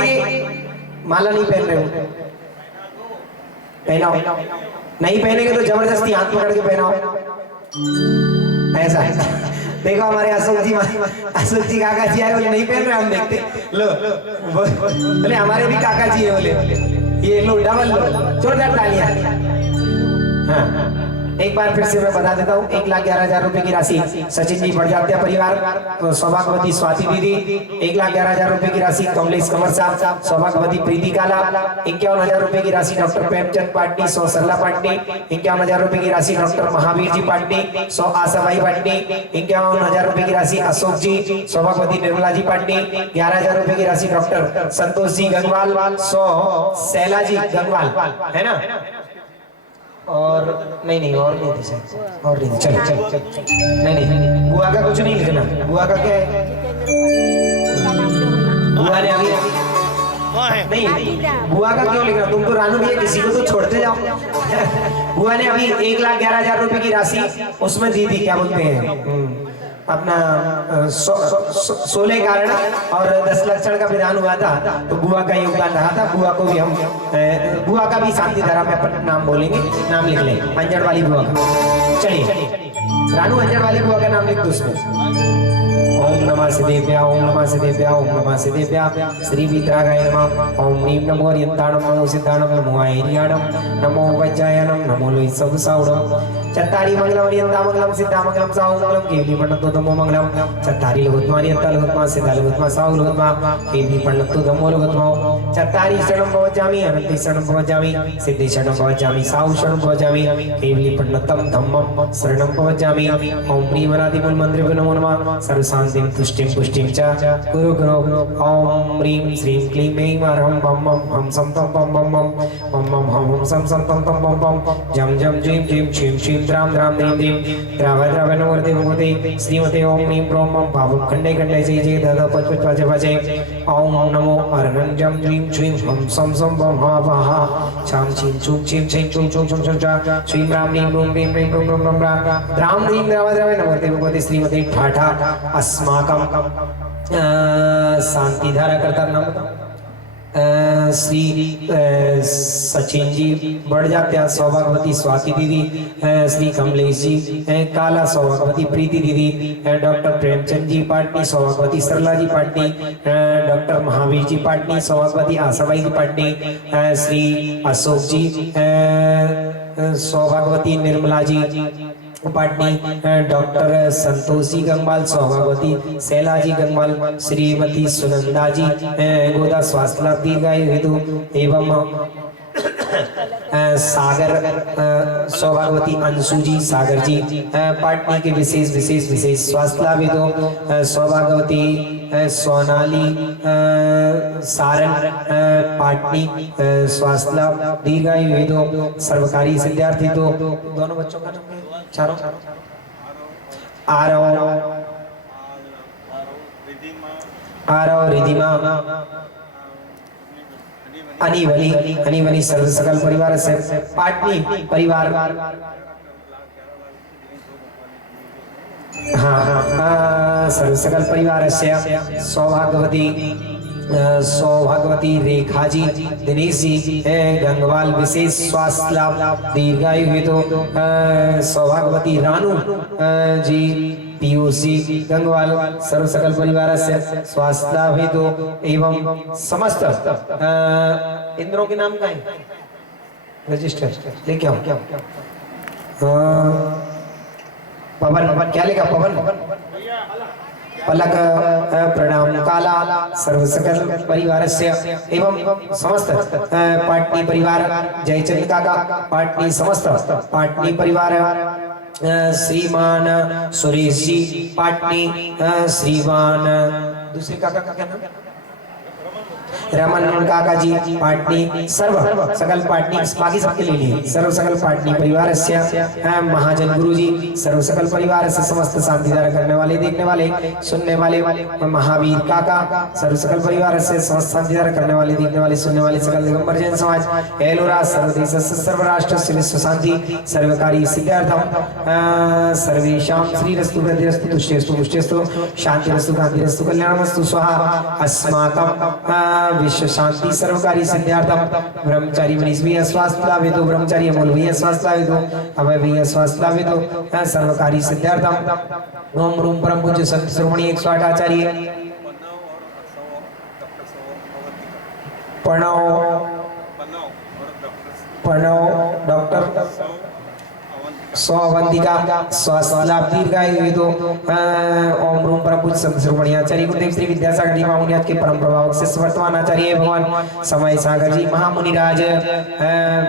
माला नहीं पहन रहे हो, पहनाओ। नहीं पहनेंगे तो जबरदस्ती हाथ पकड़ के पहनाओ। ऐसा देखो हमारे अशोक जी काका जी आए, बोले नहीं पहन रहे, हम देखते लो बोले हमारे भी काका जी है, बोले ये लो डबल लो, जोरदार तालियां। हाँ, एक बार फिर से मैं बता देता हूँ, 1,11,000 रुपए की राशि सचिन जी बढ़ परिवार, सौभाग्यवती स्वाति दीदी 1,11,000 रुपए की राशि, कमलेश कंवर साहब, सौभाग्यवती प्रीति काला 51,000 रुपए की राशि, डॉक्टर प्रेमचंद पाटनी 100 सरला पाटनी 51,000 रुपए की राशि, डॉक्टर महावीर जी पाटनी 100 आशाबाई पाटनी 51,000 रुपए की राशि, अशोक जी, सौभाग्यवती निर्मला जी पाटनी 11,000 रुपए की राशि, डॉक्टर संतोष जी गंगवाल 100 शैला जी गंगवाल, है ना। और नहीं और नहीं थी सर, और नहीं, चल नहीं बुआ का कुछ नहीं लिखना। बुआ का क्या है? बुआ ने अभी नहीं, बुआ का क्यों लिखना? तुम तो रानू भैया किसी को तो छोड़ते जाओ। बुआ ने अभी 1,11,000 रुपए की राशि उसमें दी थी, क्या बोलते हैं अपना 16 कारण और 10 लक्षण का विधान हुआ था, तो बुआ का योगदान रहा था। बुआ को भी हम बुआ का भी शांति धारा में अपन नाम बोलेंगे, नाम लिख लेंगे अंजड़ वाली बुआ का। चलिए रानू अंजड़ वाली बुआ का नाम लिख दो उसमें। ओम नमः सिद्धेभ्यः, ओम नमः सिद्धेभ्यः, ओम नमः सिद्धेभ्यः, श्री विद्रागाय नमः। ओम नीम नमो हरियंताणं, नमो सिद्धाणं, नमो आयर्याणं, नमो वज्रायणं, नमो लोहितसौडं। चत्तारी मंगलम हरियंता मंगलम सिद्धा मंगलम साहु मंगलम केवली पंडितो धम्मो मंगलम। चत्तारी लघुत्मा हरियंता लघुत्मा सिद्धा लघुत्मा साहु लघुत्मा केवली पंडितो धम्मो लघुत्मा। चत्तारी शरणं भवजामि, अनंति शरणं भवजामि, सिद्धि शरणं भवजामि, साहु शरणं भवजामि, केवली पंडितं धम्मं शरणं भवजामि। ओम ह्रीं मंत्रे नमो नमः। सर्वशान्तिं तुष्टिं पुष्टिं च गुरु गुरो। ओम ह्रीं श्रीं क्लीं ऐं अरहं बम बम हम सम तम बम बम बम बम बम हम हम सम सम तम तम बम बम जम जम जीं जीं शीं शीं द्राम द्राम द्रीं द्रीं द्राव द्राव नमोते भगवते श्रीमते ओम ह्रीं प्रों मम पावं खंडे खंडे जय जय दादा पच पच पाचे पाचे। ओम नमो अरहं जम जीं श्रीं हम सम सम बम हा हा छाम छीं छूं छीं छीं छूं छूं छूं छूं चा श्रीं राम ह्रीं प्रों ह्रीं प्रीं प्रों प्रों द्राम द्रीं द्राव द्राव नमोते भगवते श्रीमते ठाठा अस्माकं शांति धारा करता नाम श्री सचिन जी बढ़ जात्या, सौभाग्यवती स्वाति दीदी, श्री कमलेश जी काला, सौभाग्यवती प्रीति दीदी, डॉक्टर प्रेमचंद जी पाटनी, सौभाग्यवती सरला जी पाटनी, डॉक्टर महावीर जी पाटनी, सौभाग्यवती आशाबाई जी पाटनी, श्री अशोक जी, सौभाग्यवती निर्मला जी पाटनी, डॉक्टर संतोष जी गंगवाल, सौभाग्यवती शैला जी गंगवाल, श्रीमती सुनंदा जी गोदा स्वास्थ्य लाभ दीर्घायु हेतु एवं सागर सौभाग्यवती अंशु जी सागर जी पाटनी के विशेष विशेष विशेष स्वास्थ्य लाभ हेतु सौभाग्यवती सोनाली सारन पाटनी स्वास्थ्य लाभ दीर्घायु हेतु सर्वकारी विद्यार्थी तो दोनों बच्चों का नाम चारों आरव रिधिमा अनिवनी सर्व सकल परिवार से पाटनी परिवार। हाँ सर्व सकल परिवार से सौभाग्यवती रेखा जी, दिनेश जी गंगवाल विशेष स्वास्थ्य लाभ दीर्घायु हेतु सौभाग्यवती रानू जी पीयूसी गंगवाल सर्व सकल परिवार से स्वास्थ्य लाभ हेतु एवं समस्त इंद्रों के नाम का है रजिस्टर लेके आओ। पवन क्या लिखा? पवन पलक प्रणाम काला सर्व सकल परिवार से एवं समस्त पाटनी परिवार, जयचंद काका पाटनी, समस्त पाटनी परिवार, श्रीमान सुरेश जी पाटनी, श्रीमान दूसरे काका का क्या नाम? रमन काका जी पाटनी सर्व सकल पाटनी बाकी सबके ले लिए सर्व सकल पाटनी परिवार से महाजन गुरु जी सर्व सकल परिवार से समस्त शांति धारा करने वाले देखने वाले सुनने वाले महावीर काका सर्व सकल परिवार से समस्त शांति धारा करने वाले देखने वाले सुनने वाले सकल दिगंबर जैन समाज एलोरा सर्वदेश सर्वराष्ट्र विश्व शांति सर्वकारी सिद्धार्थम सर्वेषां श्रीरस्तु वृद्धिरस्तु तुष्टिरस्तु पुष्टिरस्तु शांतिरस्तु कांतिरस्तु कल्याणमस्तु स्वाहा अस्माकं विश्व शांति सर्वकारी सिद्धार्थम ब्रह्मचारी मनीष भैया स्वास्थ्य लाभितो ब्रह्मचारी अमोल भैया स्वास्थ्य लाभितो अभय भैया स्वास्थ्य लाभितो सर्वकारी सिद्धार्थम ओम रूम परम पूज्य संत श्रोमणी 108 आचार्य प्रणव डॉक्टर सौ अवंतिका स्वास्थ्य लाभ दीर्घायु तो ओम रूम परम पूज्य संत श्रोमणी आचार्य गुरुदेव श्री विद्यासागर जी महामुनियात के परम प्रभावक से वर्तमान आचार्य भगवान समय सागर जी महामुनि राज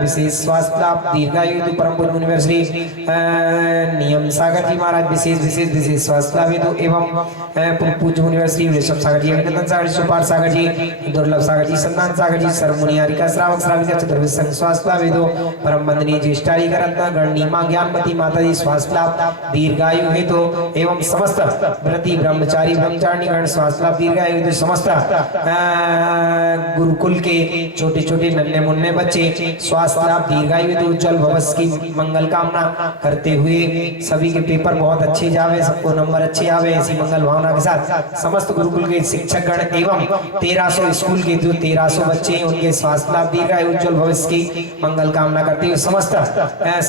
विशेष स्वास्थ्य लाभ दीर्घायु तो परम पूज्य मुनिवर श्री नियम सागर जी महाराज विशेष स्वास्थ्य लाभ हेतु एवं पूज्य मुनिवर श्री ऋषभ सागर जी अभिनंदन सागर जी सुपार सागर जी दुर्लभ सागर जी संतान सागर जी सर्व मुनियारिका श्रावक श्राविका चतुर्विद संघ स्वास्थ्य लाभ हेतु परम वंदनीय ज्येष्ठारी रत्न गणनीमा ज्ञानमती माता जी स्वास्थ्य लाभ दीर्घायु हेतु एवं समस्त व्रती ब्रह्मचारी ब्रह्मचारिणी गण स्वास्थ्य लाभ दीर्घायु हेतु समस्त गुरुकुल के छोटे छोटे नन्हे मुन्ने बच्चे स्वास्थ्य लाभ दीर्घायु हेतु उज्जवल भविष्य की मंगल कामना करते हुए सभी के पेपर बहुत अच्छे जावे सबको नंबर अच्छे आवे ऐसी मंगल भावना के साथ समस्त गुरुकुल के शिक्षक गण एवं 1300 स्कूल के जो 1300 बच्चे हैं उनके स्वास्थ्य लाभ दीर्घायु उज्जवल भविष्य की मंगल कामना करते हुए समस्त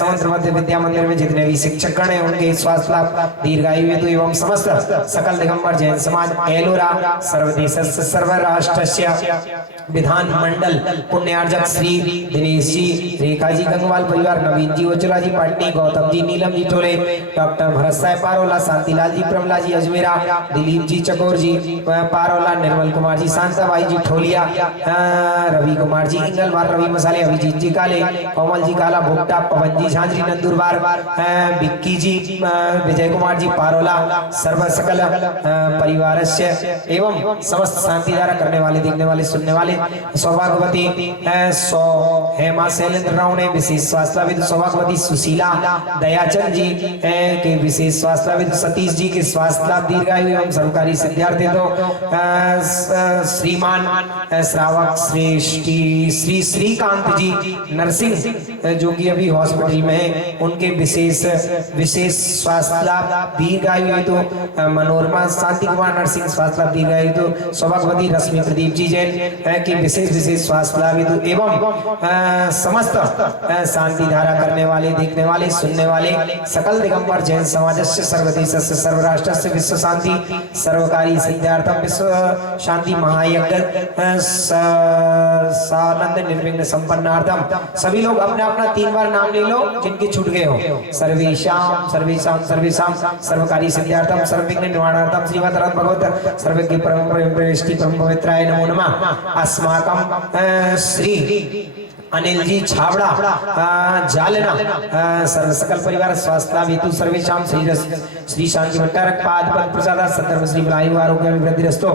समुद्र मध्य विद्या मंदिर में जितने भी शिक्षक गण हैं उनके स्वास्थ्य लाभ दीर्घायु हेतु एवं समस्त सकल दिगंबर जैन समाज एलोरा सर्वदेश सर्वराष्ट्र विधान मंडल पुण्यार्जक श्री दिनेश जी रेखा जी गंगवाल परिवार नवीन जी उज्ज्वला जी पाटनी गौतम जी नीलम जी टोले डॉक्टर भरत साहब पारोला शांतिलाल जी प्रमला जी अजमेरा दिलीप जी चकोर जी पारोला निर्मल कुमार जी शांताबाई जी ठोलिया रवि कुमार जी इंगलवार रवि मसाले अभिजीत जी काले कोमल जी काला भोगटा पवन जी झांझरी नंदुरबार बिक्की जी विजय कुमार जी पारोला सर्व सकल परिवार एवं समस्त शांति धारा करने वाले देखने वाले सुनने वाले सौभाग्यवती सौ हेमा शैलेंद्र राव ने विशेष स्वास्थ्य सौभाग्यवती सुशीला दयाचंद जी के विशेष स्वास्थ्य सतीश जी के स्वास्थ्य लाभ दीर्घायु एवं सरकारी सिद्धार्थ तो श्रीमान श्रावक श्री श्रीकांत जी नरसिंह जो कि अभी हॉस्पिटल में है उनके विशेष स्वास्थ्य लाभ दीर्घायु हेतु मनोरमा शांति कुमार नरसिंह स्वास्थ्य लाभ दीर्घायु हेतु सौभाग्यवती रश्मि प्रदीप जी जैन के विशेष स्वास्थ्य लाभ हेतु एवं समस्त शांति धारा करने वाले देखने वाले सुनने वाले सकल दिगंबर जैन समाज से सर्वदेश से सर्वराष्ट्र से विश्व शांति सर्वकारी सिद्धार्थम विश्व शांति महायज्ञ सानंद निर्विघ्न संपन्नार्थम सभी लोग अपना अपना 3 बार नाम ले लो जिनके छूट गए हो सर्वेशाम सर्वकारी सिद्धार्थम सर्वविघ्न निवारणार्थम श्रीमद् भगवत सर्वज्ञ परम प्रेष्टि परम पवित्राय नमो नमः अस्माकं श्री अनिल जी छावड़ा जालना सर्व सकल परिवार स्वास्थ्य लाभ हेतु सर्वेशाम श्री शांति भट्टारक पाद पद प्रसाद संदर्भ श्री आयु आरोग्य वृद्धि रस्तो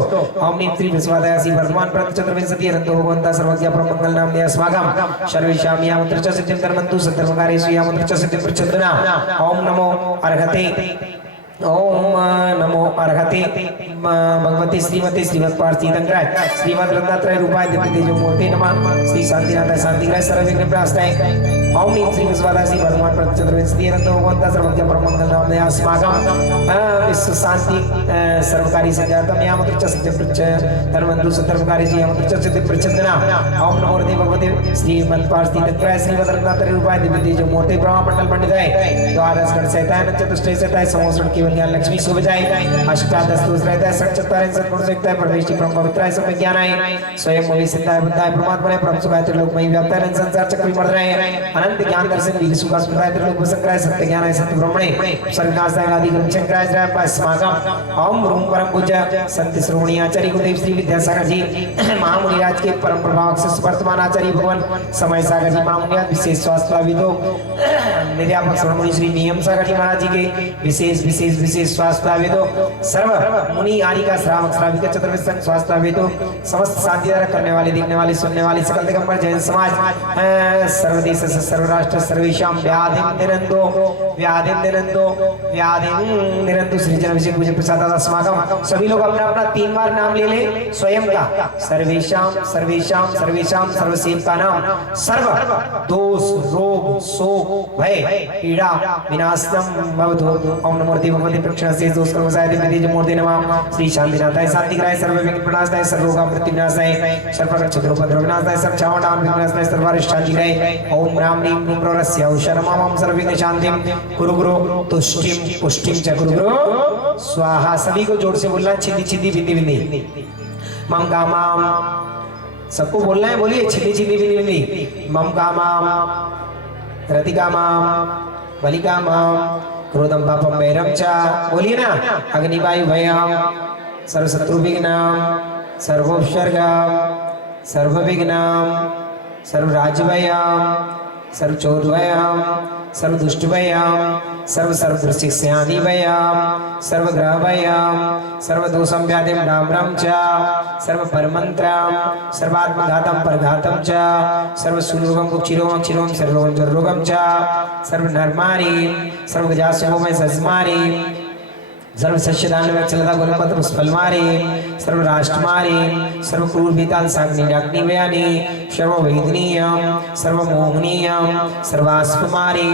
ओम नीम श्री विश्वादय श्री वर्तमान प्रत चतुर्विंशति अनंतो भगवंता सर्वज्ञ परम मंगल नाम दया स्वागम सर्वेशाम यामंत्र च सिद्धिं धर्मन्तु सत्धर्मकारेषु यामंत्र च सिद्धिं प्रचोदना ओम नमो अर्हते ओम नमो अर्हते भगवती श्रीमती श्रीमद पार्थी तंत्राय श्रीमद रत्नात्रय रूपाय दिव्य तेजो मूर्ते नमः श्री शांतिनाथ शांतिग्रह सर्वविघ्न प्रणाशाय ओम नीम श्री विश्वादा श्री वर्तमान प्रत चतुर्विंशति अनंतो भगवंता सर्वज्ञ परम मंगल नाम दया अस्माकं विश्व शांति सर्वकारी सिद्धार्थम यामंत्र च सिद्धिं प्रचोदना धर्मन्तु सत्धर्मकारेषु यामंत्र च सिद्धिं प्रचोदना ओम नमो भगवते श्रीमद पार्थी तंत्राय श्रीमद रत्नात्रय रूपाय दिव्य तेजो मूर्ते ब्रह्ममंडल पंडिताय द्वादश गण सहिताय चतुष्टय सहिताय समोसरण केवल ज्ञान लक्ष्मी शुभ जाए अष्टादश दोष रहता है सच्चतारें सद्गुण सकता है परमेश्वरी परम पवित्राय सब ज्ञान आए स्वयं मूली सिद्धाय बुद्धाय परमात्मा ने परम सुखाय त्रिलोकमयी व्याप्ताय संसार चक्र बढ़ रहे हैं अनंत ज्ञान दर्शन वीर सुखा सुखाय त्रिलोक संक्राय सत्य ज्ञान है सत्य ब्रह्मणे सर्वनाशाय आदि ग्रंथ शंकराय जय पास्मागम ओम रूम परम पूज्य संत श्रोमणी आचार्य गुरुदेव श्री विद्यासागर जी महामुनि राज के परम प्रभावक से वर्तमान आचार्य भगवान समय सागर जी महामुनि विशेष स्वास्थ्य लाभितो निर्यापक श्रोमणी श्री नियम सागर जी महाराज जी के विशेष विशेष स्वास्थ्य दो सर्व मुनि आरिका श्रावक श्राविका चतुर्विद संघ स्वास्थ्य दो समस्त शांति द्वारा करने वाले देखने वाले सुनने वाले सकल दिगंबर जैन समाज सर्वदेश सर्वराष्ट्र सर्वेशाम व्याधिम निरंतो सृजन विषय पूजन प्रसाद अस्माकम। सभी लोग अपना अपना 3 बार नाम ले ले स्वयं का। सर्वेशाम सर्वेशाम सर्वेशाम सर्वसेव का नाम सर्व दोष रोग शोक भय पीड़ा विनाशनम भवतु। ओम नमो भगवते प्रक्षण से दोष कर्म साय देवी जो मूर्ति नमः श्री शांतिनाथाय शांतिग्राय सर्व विघ्न प्रणाशाय सर्व रोग मृत्युनाशाय सर्व चतुरोपद्रव विनाशाय सर्व चावणाम विघ्नाशाय सर्व शांतिग्राय। ओम राम रीम रूम प्रवरस्य औषधमम सर्व विघ्न शांतिम गुरु गुरु तुष्टिम पुष्टिम च गुरु गुरु स्वाहा। सभी को जोर से बोलना छिदी छिदी बिंदी बिंदी मम कामाम सबको बोलना है। बोलिए छिदी छिदी बिंदी बिंदी मम कामाम रति कामाम बलि कामाम क्रोधम पापम वैरम च। बोलिए ना अग्निवायु भयम सर्व शत्रु विघ्नम सर्वोपसर्गम सर्व विघ्नम सर्व राज्यभयम सर्व चोरभयम सर्व दुष्टभयम सर्व सर्वदृष्टिस्यादि भयम सर्व ग्रह भयम सर्व दोषम व्याधिम डाम्रम च सर्व परमंत्रम सर्वात्मघातम परघातम च सर्व सुरोगम कुक्षिरोगम क्षिरोगम सर्वरोगम जरोगम च सर्व नरमारी सर्व गजासुभोमय सजमारी सर्व सस्यदान वृक्षलता गुलपत्र पुष्पलमारी सर्व राष्ट्रमारी सर्व क्रूर भीताल साग्नि डाग्नि व्यानि सर्व वेदनीयम सर्व मोहनीयम सर्वास्पमारी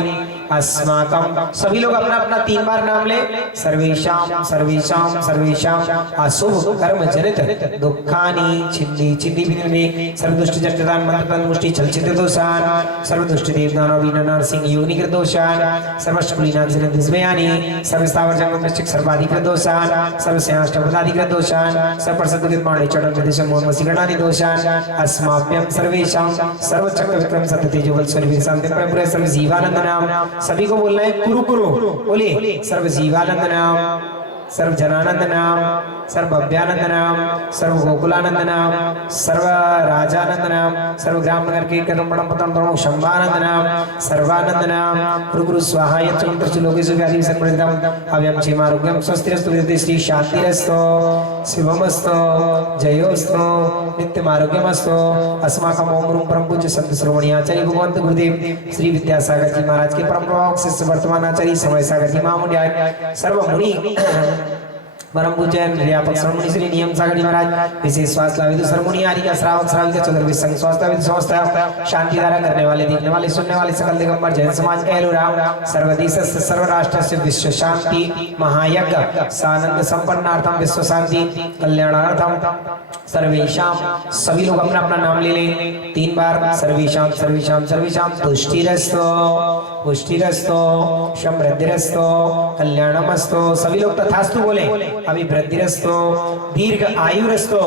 अस्माकम। सभी लोग अपना अपना 3 बार नाम ले। सर्वेशाम सर्वेशाम सर्वेशाम अशुभ कर्म जनित दुखानि छिन्दी छिन्दी विनिमे सर्व दुष्ट जन्यदान मंत्रपन मुष्टि चलचित्र दोषान सर्व दुष्ट देवदानव वीर नरसिंह योनि कृत दोषान सर्व शुक्लिनाग जनित दिसमयानि सर्व स्थावर जंगम वृश्चिक सर्वाधिकृत दोषान सर्व स्याष्टपदाधिकृत दोषान सर्व प्रसद्दुगित माणे चढ़न जदिशम मोहन वसीगणादि दोषान अस्माभ्यम सर्वेशाम सर्व चक्र विक्रम सत्य तेजोबल स्वर्ग शांति प्रभु सर्व जीवानंद नाम। सभी को बोलना है कुरु कुरु। बोलिए सर्व जीवानंद नाम सर्व जनानंद नाम सर्व अभ्यानंद नाम सर्व गोकुलानंद नाम सर्व राजानंद नाम सर्व ग्राम नगर के कर्मणम पतम तम शंभानंद नाम सर्वानंद नाम गुरु गुरु स्वाहा यत्र लोकेषु व्याधि संप्रदितम अव्यम क्षेमारोग्यम स्वस्तिरस्तु विदते श्री शांतिरस्तु शिवमस्तु जयोस्तु नित्यमारोग्यमस्तु। अस्माकं ओम रूम परम पूज्य संत श्रोमणी आचार्य भगवंत गुरुदेव श्री विद्यासागर जी महाराज के परम प्रभावक शिष्य वर्तमान आचार्य समय सागर जी महामुनि सर्व मुनि परम पूज्य व्यापक श्रमणि श्री नियम सागर जी महाराज विशेष स्वास्थ्य लाभित सर्वमुनि आरिका श्रावक श्राविका चतुर्विद संघ स्वास्थ्य समस्त शांति धारा करने वाले देखने वाले सुनने वाले सकल दिगंबर जैन समाज कहलो राम सर्वदेश सर्व राष्ट्र से विश्व शांति महायज्ञ सानंद संपन्नार्थम विश्व शांति कल्याणार्थम सर्वेशाम। सभी लोग अपना अपना नाम ले लें 3 बार। सर्वेशाम सर्वेशाम सर्वेशाम तुष्टिरस्तो पुष्टिरस्तो समृद्धिरस्तो कल्याणमस्तो। सभी लोग तथास्तु बोले। अभी वृद्धिरस्तो दीर्घ आयुरस्तो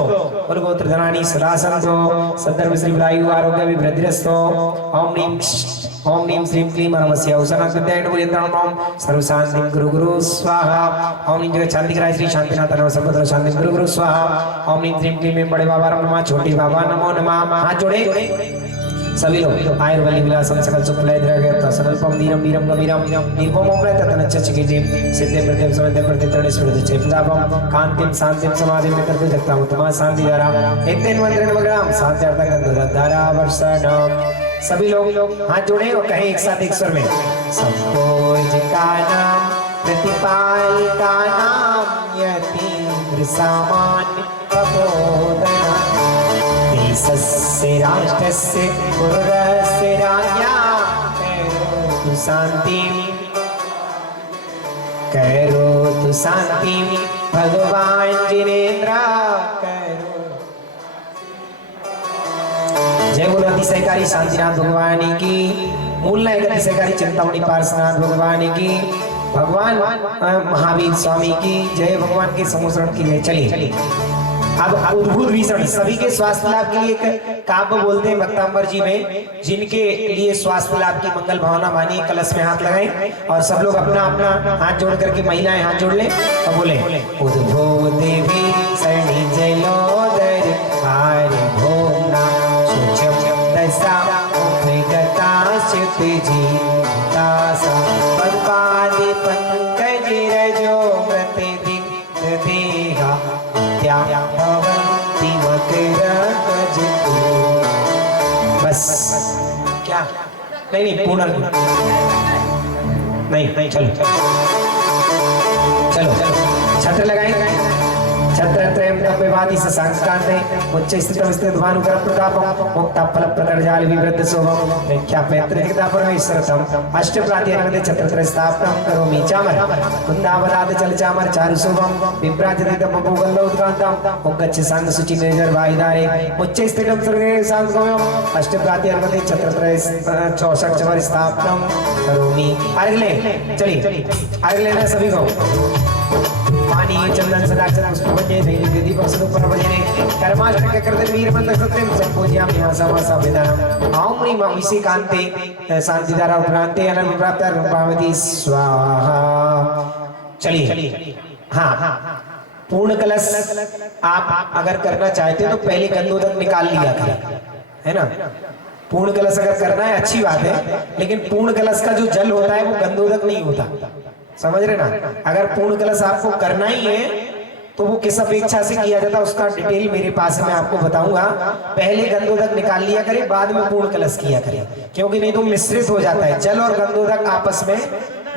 गोत्र धनानि सदा सन्तो सद्धर्म श्री आयु आरोग्य अभिवृद्धिरस्तो। ओम नीम श्रीम क्लीम नमस्य औषधं ओम सर्व शांति गुरु गुरु स्वाहा। ओम नीम जगत शांति कराय श्री शांतिनाथ नमः सर्वत्र शांति गुरु गुरु स्वाहा। ओम नीम श्रीम क्लीम बड़े बाबा नमः छोटे बाबा नमो नमः। हाथ जोड़े सभी लोग आयुर्वली विलासम सकल सुखलय द्रव्य सनल्पम नीरम नीरम गमीरम निर्भम ओमृत ततनच्च चिकिजिम सिद्धे प्रत्यम समते प्रतितरणे स्मृति चेतदापम कांतिम शांतिम समाधिम निकर्तु जगताम तमा शांति धारा एतेन मंत्रेण वग्राम शांति अर्थ गंध धारा वर्षण। सभी लोग हाथ जोड़े और कहें एक साथ एक स्वर में संपोज का नाम प्रतिपालिका नाम यतीन्द्र सामान्य प्रबोधना देशस्य राष्ट्रस्य गुरुरस्य राज्ञा करो तु शांति भगवान जिनेन्द्र करो। जय बोलो अतिशयकारी शांतिनाथ भगवान की मूल नायक अतिशयकारी चिंतामणि पार्श्वनाथ भगवान की भगवान महावीर स्वामी की जय भगवान के समोसरण की जय। चलिए अब उद्भूत भीषण सभी के स्वास्थ्य लाभ के लिए एक काव्य बोलते हैं भक्तांबर जी में जिनके लिए स्वास्थ्य लाभ की मंगल भावना मानी कलश में हाथ लगाएं और सब लोग अपना अपना हाथ जोड़ करके महिलाएं हाथ जोड़ लें और बोले उद्भव देवी शरणी जलोदर हरि भोमना सुचम दशा उपेगता चित जीता पद्मादि पंकज रजो क्या? नहीं पूर्ण नहीं, चलो चलो छत्र लगाएं। छत्र त्रयं तप्यवादी ससांकांते उच्च स्थितम स्थित भानुकर प्रतापम मुक्ता फल प्रकट जाल विवृद्ध शोभम व्याख्यापयत्रिकता परमेश्वरतम अष्ट प्रातिरंगते छत्र त्रय स्थापनम करोमि चामर कुंदावदात चल चामर चारु शोभम विभ्राजते तपगोगल्लो उद्गांतम उगच्छ सांग सुचि निर्जर वायुदारे उच्च स्थितम स्वर्गे सांगोयम अष्ट प्रातिरंगते छत्र त्रय 64 चमर स्थापनम करोमि। अगले चलिए अगले लेना सभी को पानी चंदन सदाचल पुष्पवज्ञे देवी दीपक स्वरूप परमजने कर्माष्टक कृत वीरमंद सत्यम संपूज्यामि आसावासा वेदानम ओम ह्रीं मविषि कांते शांतिधारा उपरांते अनंत प्राप्त रूपावती स्वाहा। चलिए हाँ पूर्ण कलश आप अगर करना चाहते हो तो पहले गंधोदक निकाल लिया करें, है ना। पूर्ण कलश अगर करना है अच्छी बात है, लेकिन पूर्ण कलश का जो जल होता है वो गंधोदक नहीं होता, समझ रहे ना। अगर पूर्ण कलश आपको करना ही है तो वो किस अपेक्षा से किया जाता है उसका डिटेल मेरे पास है, मैं आपको बताऊंगा। पहले गंधोदक निकाल लिया करें, बाद में पूर्ण कलश किया करें, क्योंकि नहीं तो मिश्रित हो जाता है, जल और गंधोदक आपस में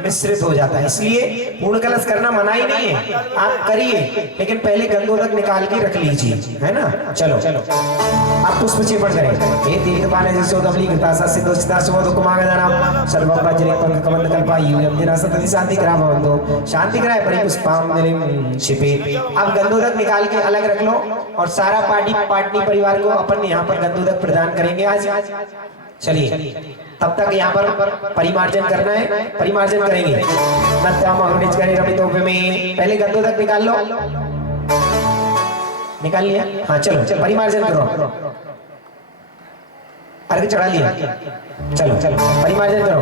मिश्रित हो जाता है। इसलिए पूर्ण कलश करना मना ही नहीं है, आप करिए, लेकिन पहले गंधोदक निकाल के रख लीजिए, है ना। चलो आप पुष्प चिपण करें। हे तीर्थपाने जसोदमली कृतासा सिद्धोचिता सुमोदकुमागदानाम सर्ववज्रे पंककमंद कल्पायु जना सतति शांति करावंतो शांति कराय परिपुष्पाम निलिम शिपे। अब गंधोदक निकाल के अलग रख लो और सारा पाटनी परिवार को अपन यहाँ पर गंधोदक प्रदान करेंगे आज। चलिए तब तक यहाँ पर परिमार्जन करना है, परिमार्जन करेंगे। पहले गंधोदक निकाल लो, निकाल लिया, हाँ चलो परिमार्जन करो, अर्घ चढ़ा लिया, चलो परिमार्जन करो।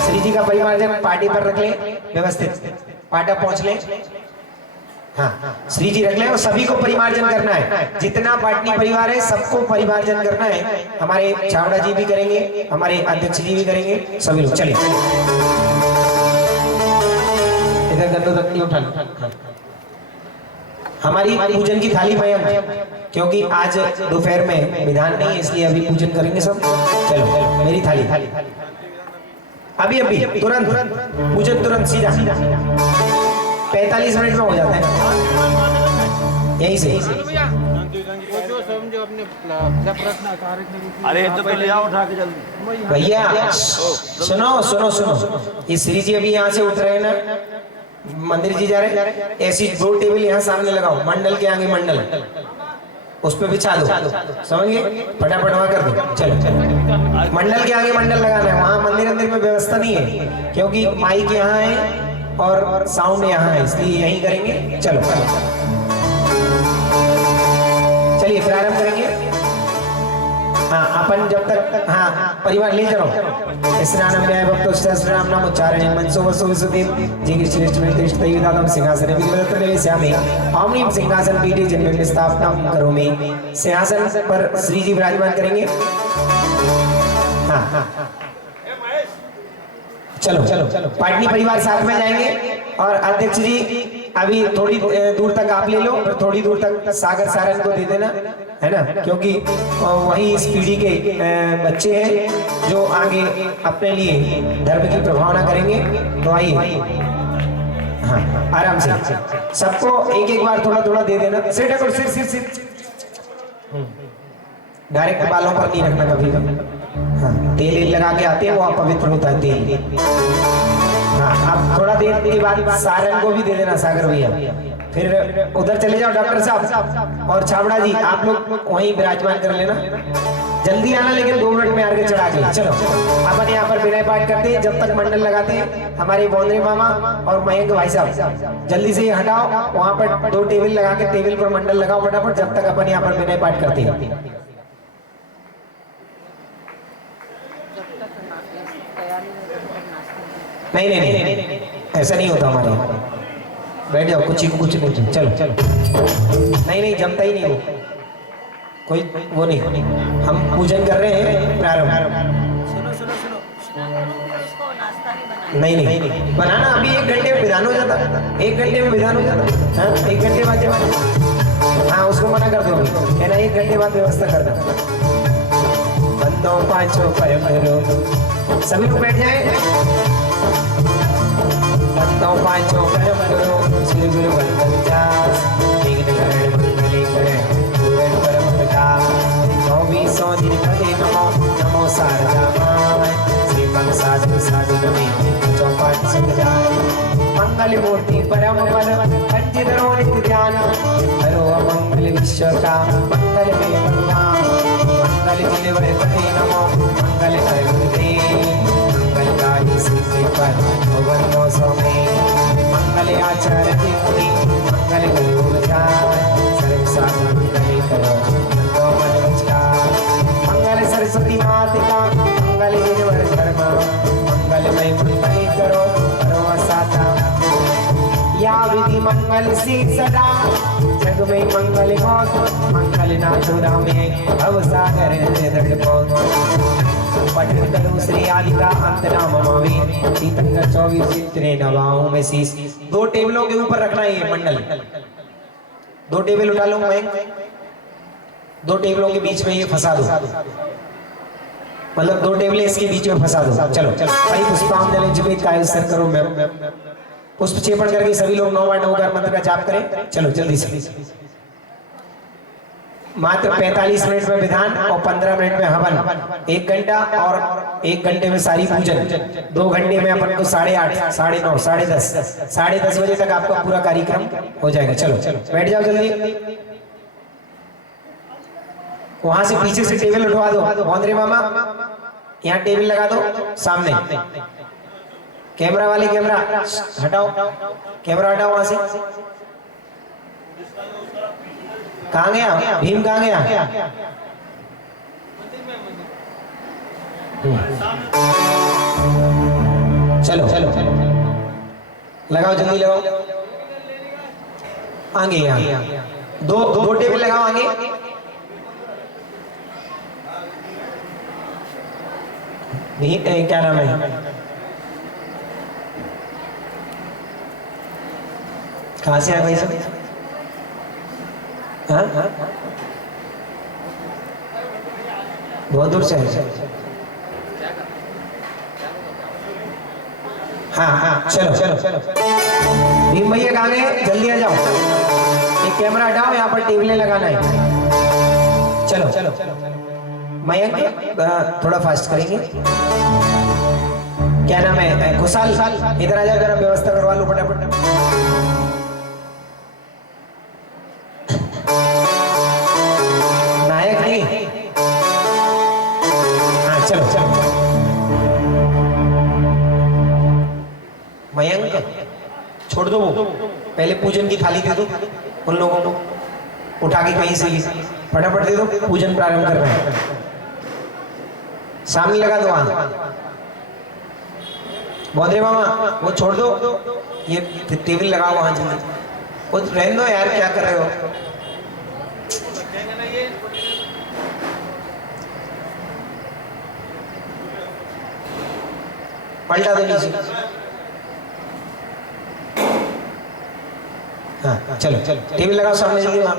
श्री जी का परिमार्जन पार्टी पर रख ले, व्यवस्थित पाटा पहुंच ले, हाँ श्री जी रख ले, और सभी को परिमार्जन करना है। जितना पाटनी परिवार है सबको परिमार्जन करना है। हमारे छावड़ा जी भी करेंगे, हमारे अध्यक्ष जी भी करेंगे, सभी लोग। चलिए इधर गंधोदक उठा लो। हमारी पूजन की थाली में, क्योंकि आज दोपहर में विधान नहीं है इसलिए अभी पूजन करेंगे सब। चलो मेरी थाली अभी तुरंत पूजन, तुरंत सीधा 45 मिनट में हो जाता है, यही से। अरे तो पहले आओ उठा के जल्दी भैया सुनो, ये श्री जी अभी यहाँ से उठ रहे हैं ना, मंदिर जी जा रहे हैं, ऐसी 2 टेबल यहाँ सामने लगाओ, मंडल के आगे मंडल, उस पे बिछा दो, समझ गए, फटाफट वहां कर दो। चलो मंडल के आगे मंडल लगाना है, वहां मंदिर अंदर में व्यवस्था नहीं है, क्योंकि माइक यहाँ है और साउंड यहाँ है, इसलिए यहीं करेंगे। चलो चलिए प्रारंभ करेंगे। हाँ अपन जब तक हाँ परिवार ले चलो। स्नानम न्याय भक्तो सहस्रनाम नाम उच्चारणेन मनसो वसो विसुद्धिं जिगिर्चिरिष्टमें तिष्ठति सिंहासने विधिवदत्तदेवस्यामि ओम ह्रीं सिंहासन पीठे जन्मे स्थापनां करोमि। सिंहासन पर श्री जी विराजमान करेंगे। हाँ चलो पाटनी परिवार साथ में जाएंगे, और अध्यक्ष जी अभी थोड़ी दूर तक आप ले लो, और थोड़ी दूर तक सागर सारन को दे देना, है ना, क्योंकि वही इस पीढ़ी के बच्चे हैं जो आगे अपने लिए धर्म की प्रभावना करेंगे। तो आइए हाँ आराम से सबको एक बार थोड़ा दे देना। सिर डायरेक्ट बालों पर नहीं रखना कभी। हाँ तेल लगा के आते हैं, वो अपवित्र होता है तेल। हाँ अब थोड़ा देर के बाद सारन को भी दे देना, सागर भैया। फिर उधर चले जाओ डॉक्टर साहब और छावड़ा जी, आप लोग वहीं विराजमान कर लेना, जल्दी आना, लेकिन 2 मिनट में आगे चढ़ा के। चलो अपन यहाँ पर विनय पाठ करते हैं, जब तक मंडल लगाते हैं हमारे बौंदरे मामा और मयंक भाई साहब, जल्दी से हटाओ, वहां पर 2 टेबल लगा के टेबल पर मंडल लगाओ फटाफट, जब तक अपन यहाँ पर विनय पाठ करते हैं। नहीं ऐसा नहीं होता हमारे यहाँ। बैठ जाओ, कुछ नहीं, चलो नहीं जमता ही नहीं वो, कोई वो नहीं। हम पूजन कर रहे हैं, प्रारंभ। सुनो नहीं बनाना, अभी 1 विधान हो जाता, 1 घंटे में विधान हो जाता। हाँ 1 घंटे बाद जब, हाँ उसको मना कर दो, कहना 1 घंटे बाद व्यवस्था कर दो। बंदो पांचों परम गुरु, सभी लोग बैठ जाए। बंदो पांचों परम गुरु, श्री गुरु बलवंतास, विघ्न हरण मंगले करे पूरण परम प्रकाश। 24 दिन कदे नमो नमो शारदा माय, श्री मंग साधु साधु नमे चौपाट सुख जाय। मंगल मूर्ति परम पद कंचितरो नित्य ध्यान, हरो अमंगल विश्व का मंगल में भगवान। मंगल जिलवर पते नमो मंगल करते, मंगलकारी सिद्धि पर भवन मौसम में। मंगल आचार्य मुनि मंगल गुरु विचार, सर्व साधु मंगल करो मंगो मन विचार। मंगल सरस्वती माता मंगल जिलवर धर्म, मंगलमय मंगल करो करो साता। या विधि मंगल से सदा जग में मंगल मौत, मंगल नाथ रामे भव सागर दृढ़। पठन करो श्री आदि का अंत नाम मवे, तीर्थंकर 24 चित्रे नवाओं में शीश। 2 टेबलों के ऊपर रखना है ये मंडल, 2 टेबल उठा लो मैं, 2 टेबलों के बीच में ये फंसा दो, मतलब 2 टेबलें इसके बीच में फंसा दो। चलो भाई पुष्पांजलि जीवित काय सर करो मैम, पुष्प चेपण करके सभी लोग 9 बार 9 बार मंत्र का जाप करें। चलो जल्दी से। मात्र 45 मिनट में विधान और 15 मिनट में हवन, 1 घंटा और 1 घंटे में सारी पूजन, 2 घंटे में अपन को 8:30, 9:30, 10:30, 10:30 बजे तक आपका पूरा कार्यक्रम हो जाएगा। चलो बैठ जाओ जल्दी। वहां से पीछे से टेबल उठवा दो, मौंदरे मामा यहाँ टेबल लगा दो सामने। कैमरा वाले कैमरा हटाओ, कैमरा हटाओ वहां से। कहाँ गया भीम, कहाँ गया? चलो लगाओ जल्दी लगाओ, आगे यहाँ 2 टेबल लगाओ आगे। क्या नाम है, कहाँ से आए भाई सब? हाँ बहुत दूर से है। हाँ चलो भीम भैया कहाँ गए, जल्दी आ जाओ। एक कैमरा हटाओ, यहाँ पर टेबलें लगाना है। चलो मयंक थोड़ा फास्ट करेंगे। क्या नाम है, खुशाल इधर आ जाओ, जरा व्यवस्था करवा लो फटाफट। नायक नहीं, हाँ चलो मयंक छोड़ दो, वो पहले पूजन की थाली दे दो उन लोगों को, उठा के कहीं से फटाफट दे दो, पूजन प्रारंभ कर रहे हैं। सामने लगा दो वहां, मौदरे मामा वो छोड़ दो, ये टेबल लगाओ वहां जल्दी। वो रहने दो यार, क्या कर रहे हो? पलटा दो नीचे। हाँ चलो टेबल लगाओ सामने जल्दी वहां।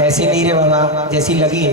ऐसी नहीं रे बाबा, जैसी लगी है